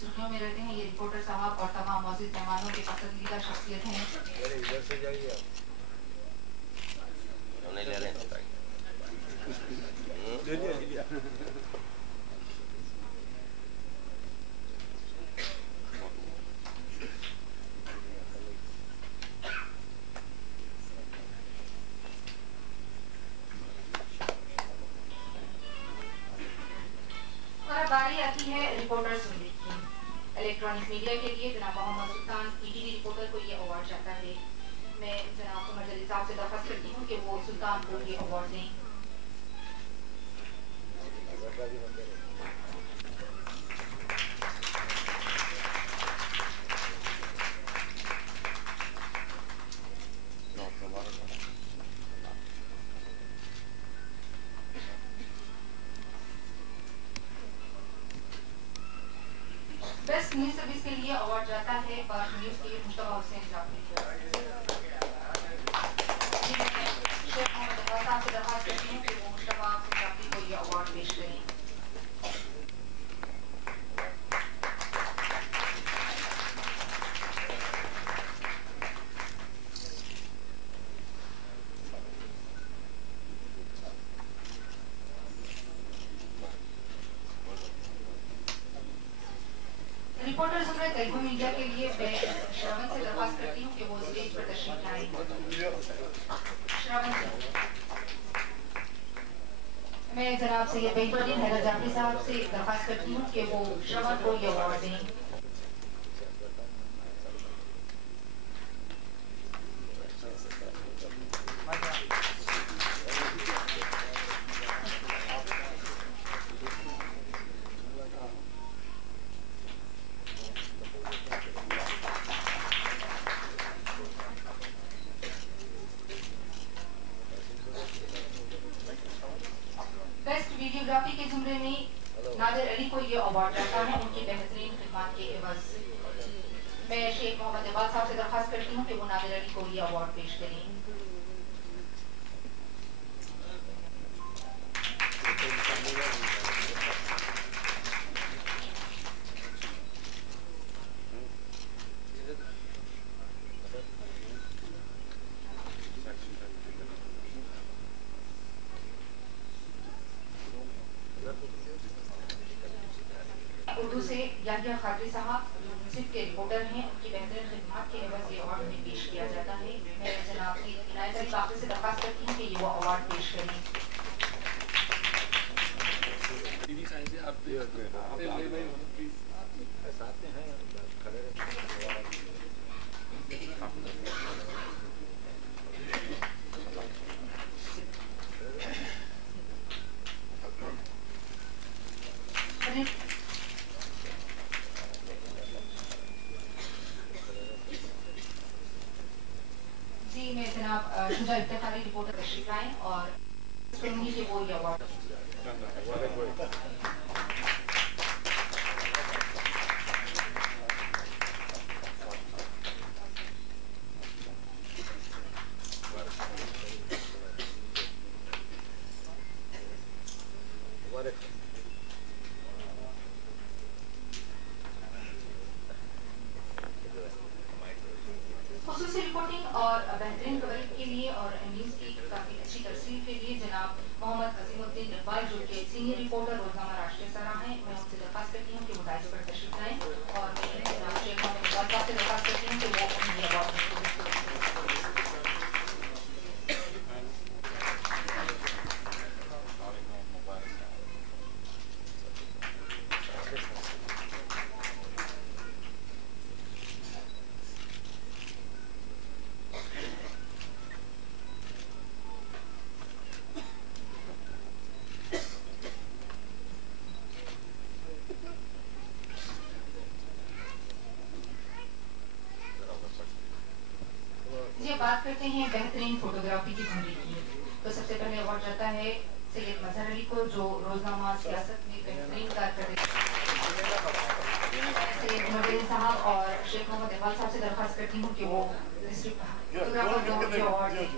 सुर्खियों में रहते हैं ये रिपोर्टर साहब और तमाम मौजूद मेहमानों के पसंदीदा शख्सियत हैं। इधर से जाइए आप। और बारी आती है रिपोर्टर सुनने की। इलेक्ट्रॉनिक मीडिया के लिए जनाब मोहम्मद सुल्तान ईटीवी रिपोर्टर को ये अवार्ड जाता है। मैं जनाब उमर जलील साहब से दरख्वास्त करती हूँ कि वो सुल्तान को ये अवार्ड दें। बेस्ट न्यूज सर्विस के लिए अवार्ड जाता है पाक न्यूज के मुस्तफा हुसैन जाफरी को। शेख मोहम्मद इकबाल साहब से दरख्वास्त करती हूँ कि वो मुस्तफा हुसैन जाफरी को ये अवार्ड पेश करें। रिपोर्टर सुन रहे तेलुगु मीडिया के लिए मैं श्रवण से दरख्वास्त करती हूँ कि वो स्टेज पर तशरीफ लाएं। श्रवण, मैं जनाब सैयद वहीदुद्दीन हैदर जाफरी साहब से दरख्वास्त करती हूँ कि वो श्रवण को ये अवार्ड दें। बेस्ट वीडियोग्राफी के जुमरे में नादिर अली को ये अवार्ड जाता है उनकी बेहतरीन खिदमत के एवज। मैं शेख मोहम्मद इकबाल साहब से दरख्वास्त करती हूँ कि वो नादिर अली को ये अवार्ड पेश करें। उर्दू से याहिया खादरी साहब, जो मुंसिफ के रिपोर्टर हैं, उनकी बेहतरीन खिदमत के एवज ये अवार्ड उन्हें पेश किया जाता है। मैं जनाब इनायत अली बाकरी से दरख्वास्त करती हूँ कि ये वो अवार्ड पेश करें। जी मैं शुजा इफ्तिखारी रिपोर्टर तशरीफ लाएं और करूंगी कि वो ये अवार्ड खुसूसी रिपोर्टिंग और बेहतरीन कवरेज के लिए और न्यूज़ की काफी अच्छी तस्वीर के लिए जनाब मोहम्मद अजीमुद्दीन इकबाल जो कि सीनियर रिपोर्टर रोजनामा राष्ट्रीय सहारा हैं, मैं उनसे दरख्वास्त करती हूँ कि वो डायस पर तशरीफ लाएं और मैं जनाब शेख मोहम्मद इकबाल साहब से दरख्वास्त करती हूँ कि वो अपनी अवार्ड बात करते हैं बेहतरीन फोटोग्राफी की झंडी की। तो सबसे पहले अवार्ड जाता है सैयद मजहर अली को जो रोजनामा सियासत में बेहतरीन कारकर्दगी सैयद उमर साहब और शेख मोहम्मद इकबाल साहब से दरख्वास्त करती हूँ कि वो फोटोग्राफर को अवार्ड दें।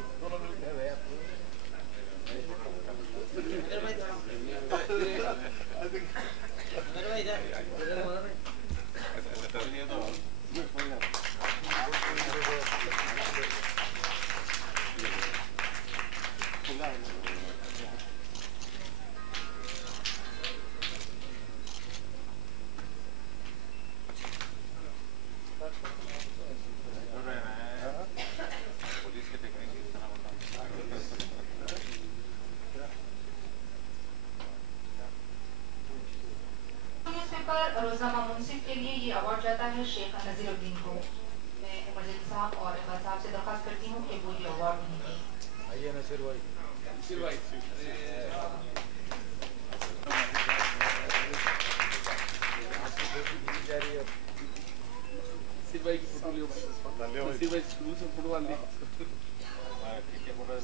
रोजनामा मुंसिफ के लिए ये अवार्ड जाता है शेख नजीरुद्दीन को। मैं उमर साहब और इकबाल साहब से दरख्वास्त करती हूँ कि वो ये अवार्ड उन्हें दें। आइए नसीर भाई।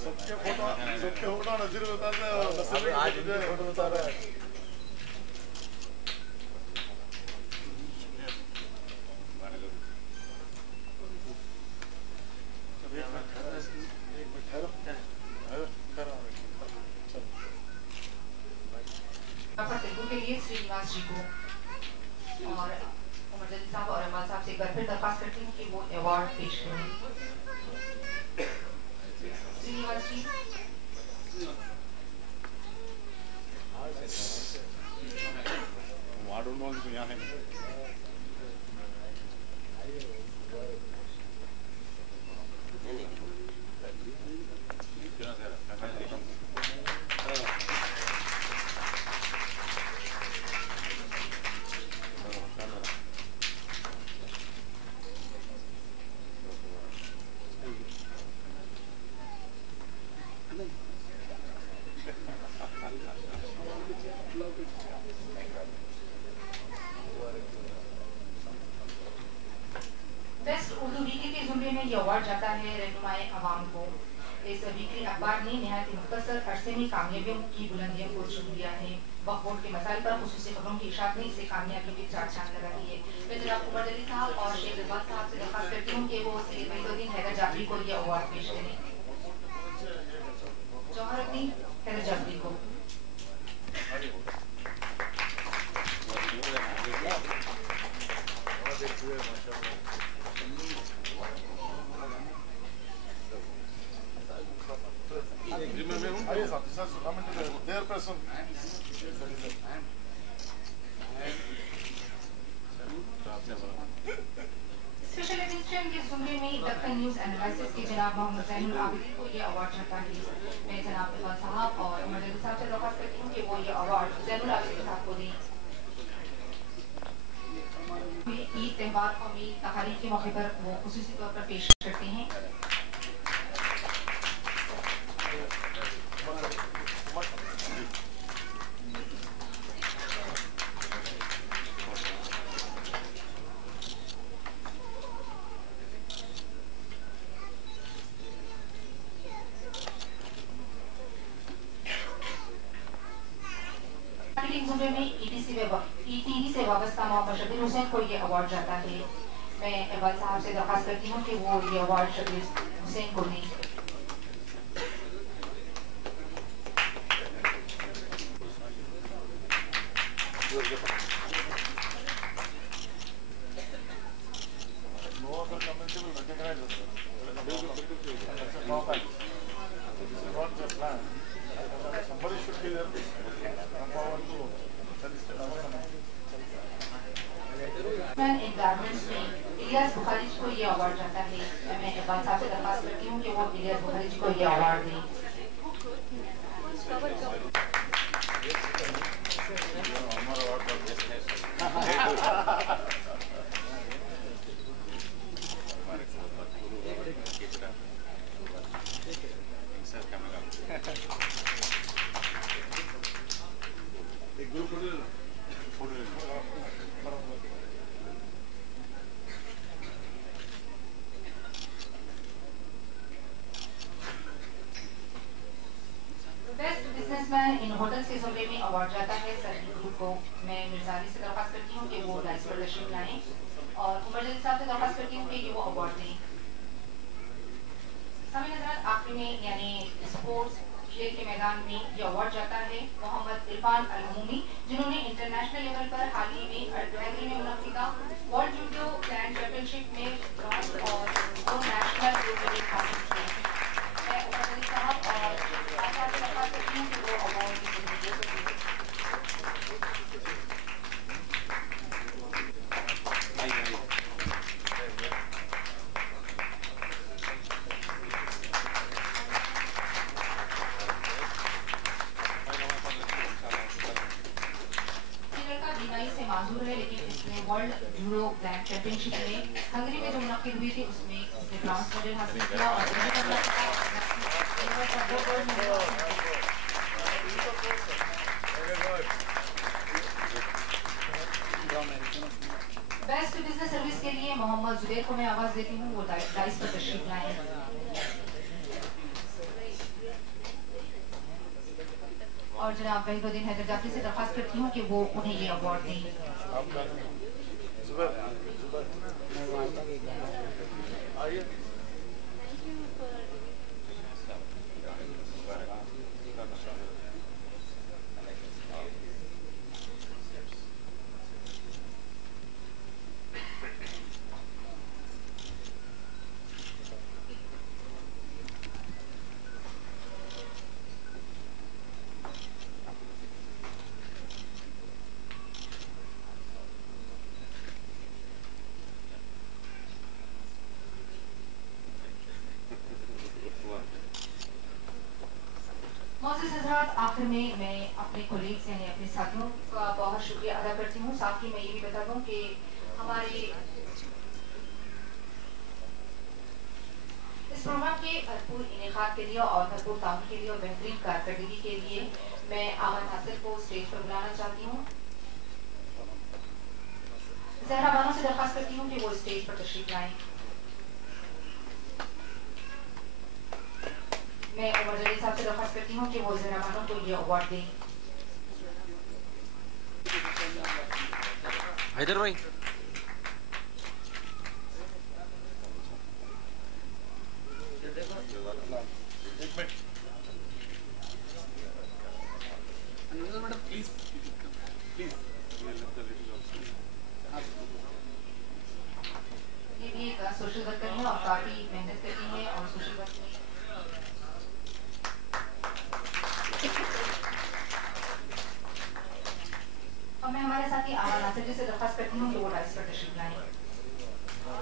सबके फोटो नजीर बताते हैं, आज फोटो बता रहा है। के लिए श्रीनिवास जी को और उमर साहब और इकबाल साहब से एक बार फिर दरख्वास्त करती हूँ कि वो अवार्ड पेश करें। श्रीनिवास जी। ये अवार्ड जाता है रहनुमाए अवाम को। इस वीकली अखबार ने निहायत मुख्तसर अरसे में कामयाबियों की बुलंदियों को छू लिया है। वक्फ बोर्ड के मसाइल पर खुसूसी खबरों की इशाअत ने इसे कामयाबी की चार चांद लगा दी है। मैं जनाब उमर अली साहब और शेख इकबाल साहब से दरख्वास्त करती हूँ कि वो सैयद वहीदुद्दीन हैदर जाफरी को ये अवार्ड पेश करें। जौहरुद्दीन हैदर जाफरी को। स्पेशल एडिशन के जुमरे में दक्कन न्यूज एनालिसिस के जनाब मोहम्मद ज़ैनुल आबिदीन को ये अवार्ड जाता है। मैं जनाब इकबाल साहब और उमर अली साहब से दरख्वास्त करती हूँ कि वो ये अवार्ड ज़ैनुल आबिदीन साहब को दें। ईद त्यौहार कौमी तकारीब के मौके पर वो खुसूसी तौर पर पेश करते हैं। जुमरे में ईटीवी से वाबस्ता मोहम्मद शबीर हुसैन को ये अवार्ड जाता है। मैं इकबाल साहब से दरख्वास्त करती हूँ कि वो ये अवार्ड शबीर हुसैन को दें। इलियास बुखारी जी को ये अवार्ड जाता है। मैं इकबाल साहब से दरख्वास्त करती हूँ कि वो इलियास बुखारी जी को ये अवार्ड दें। इन होटल्स के जुमरे में अवार्ड जाता है सरदी ग्रुप को। मैं मिर्जाली से दरख्वास्त करती हूँ कि वो डाइस पर तशरीफ लाएं और उमर जलील साहब से दरख्वास्त करती हूँ कि ये वो अवार्ड दें। सभी नजरात आखिरी में यानी स्पोर्ट्स खेल के मैदान में ये अवार्ड जाता है मोहम्मद इरफान अल-हमूमी, जिन्होंने इंटरनेशनल लेवल पर हाल ही में अल्बेनिया में मुनक्किदा वर्ल्ड जूडो ग्रैंड चैंपियनशिप में ब्रॉन्ज और 2 नेशनल गोल्ड मेडल हासिल किए। मैं उमर जलील साहब और आशा से दरख्वास्त करती हूँ कि वो अवार्ड माजूर है, लेकिन इसमें वर्ल्ड जूडो ग्रैंड चैंपियनशिप में हंगरी में जो मुनक्किद हुई थी उसमें इसने ब्रॉन्ज मेडल हासिल किया और बेस्ट बिजनेस सर्विस के लिए मोहम्मद जुबैर को मैं आवाज देती हूँ, वो डाइस पर तशरीफ लाएं। और जनाब वहीदुद्दीन हैदर जाफरी से दरख्वास्त करती हूँ कि वो उन्हें ये अवार्ड दें। आखिर में मैं अपने कोलीग्स यानी अपने साथियों का बहुत शुक्रिया अदा करती हूँ। साथ ही मैं ये भी बता दूँ कि हमारे इस प्रोग्राम के भरपूर इनेकाद के लिए और भरपूर ताउन के लिए और बेहतरीन कारकर्दगी के लिए मैं आमन नासिर को स्टेज पर बुलाना चाहती हूँ। जहरा बानो से दरख्वास्त करती हूँ कि वो स्टेज पर तशरीफ लाएं। मैं उमर जलील साहब से दरख्वास्त करती हूँ कि वो जहरा बानो को ये अवार्ड दें। हैदर भाई ये भी एक सोशल वर्कर है और काफी मेहनत करती है और सोशल वर्क में और मैं हमारे साथी आमन नासिर जी से दरख्वास्त करती हूँ कि वो डाइस पर तशरीफ लाएं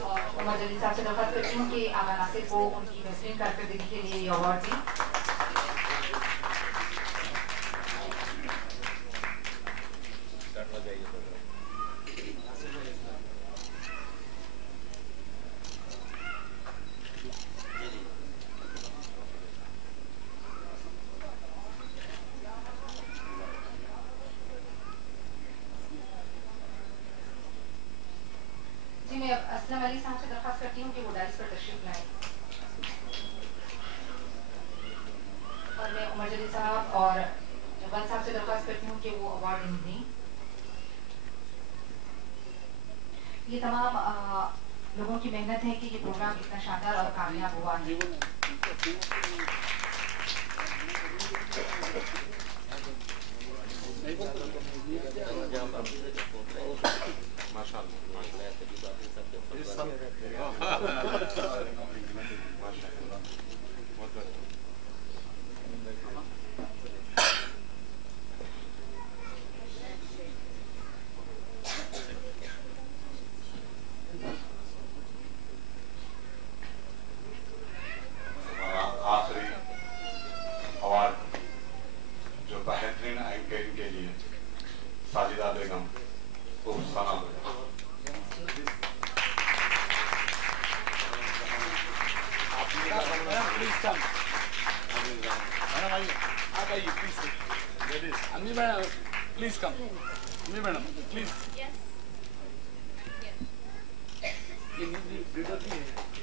और उमर जलील साहब से दरख्वास्त करती हूँ कि आमन नासिर को उनकी बेहतरीन कारकर्दगी के लिए ये अवार्ड दें। मैं असलम अली साहब से दरख्वास्त करती हूँ कि वो डाइस पर तशरीफ लाएं और मैं उमर जलील साहब और इकबाल साहब से दरख्वास्त करती हूँ कि वो अवार्ड इन्हें दें। ये तमाम लोगों की मेहनत है कि ये प्रोग्राम इतना शानदार और कामयाब हुआ है। आखिरी अवार्ड जो बेहतरीन एंकरिंग के लिए साजिदा बेगम को सना प्लीज कम मैडम प्लीज। ये लीडर भी है।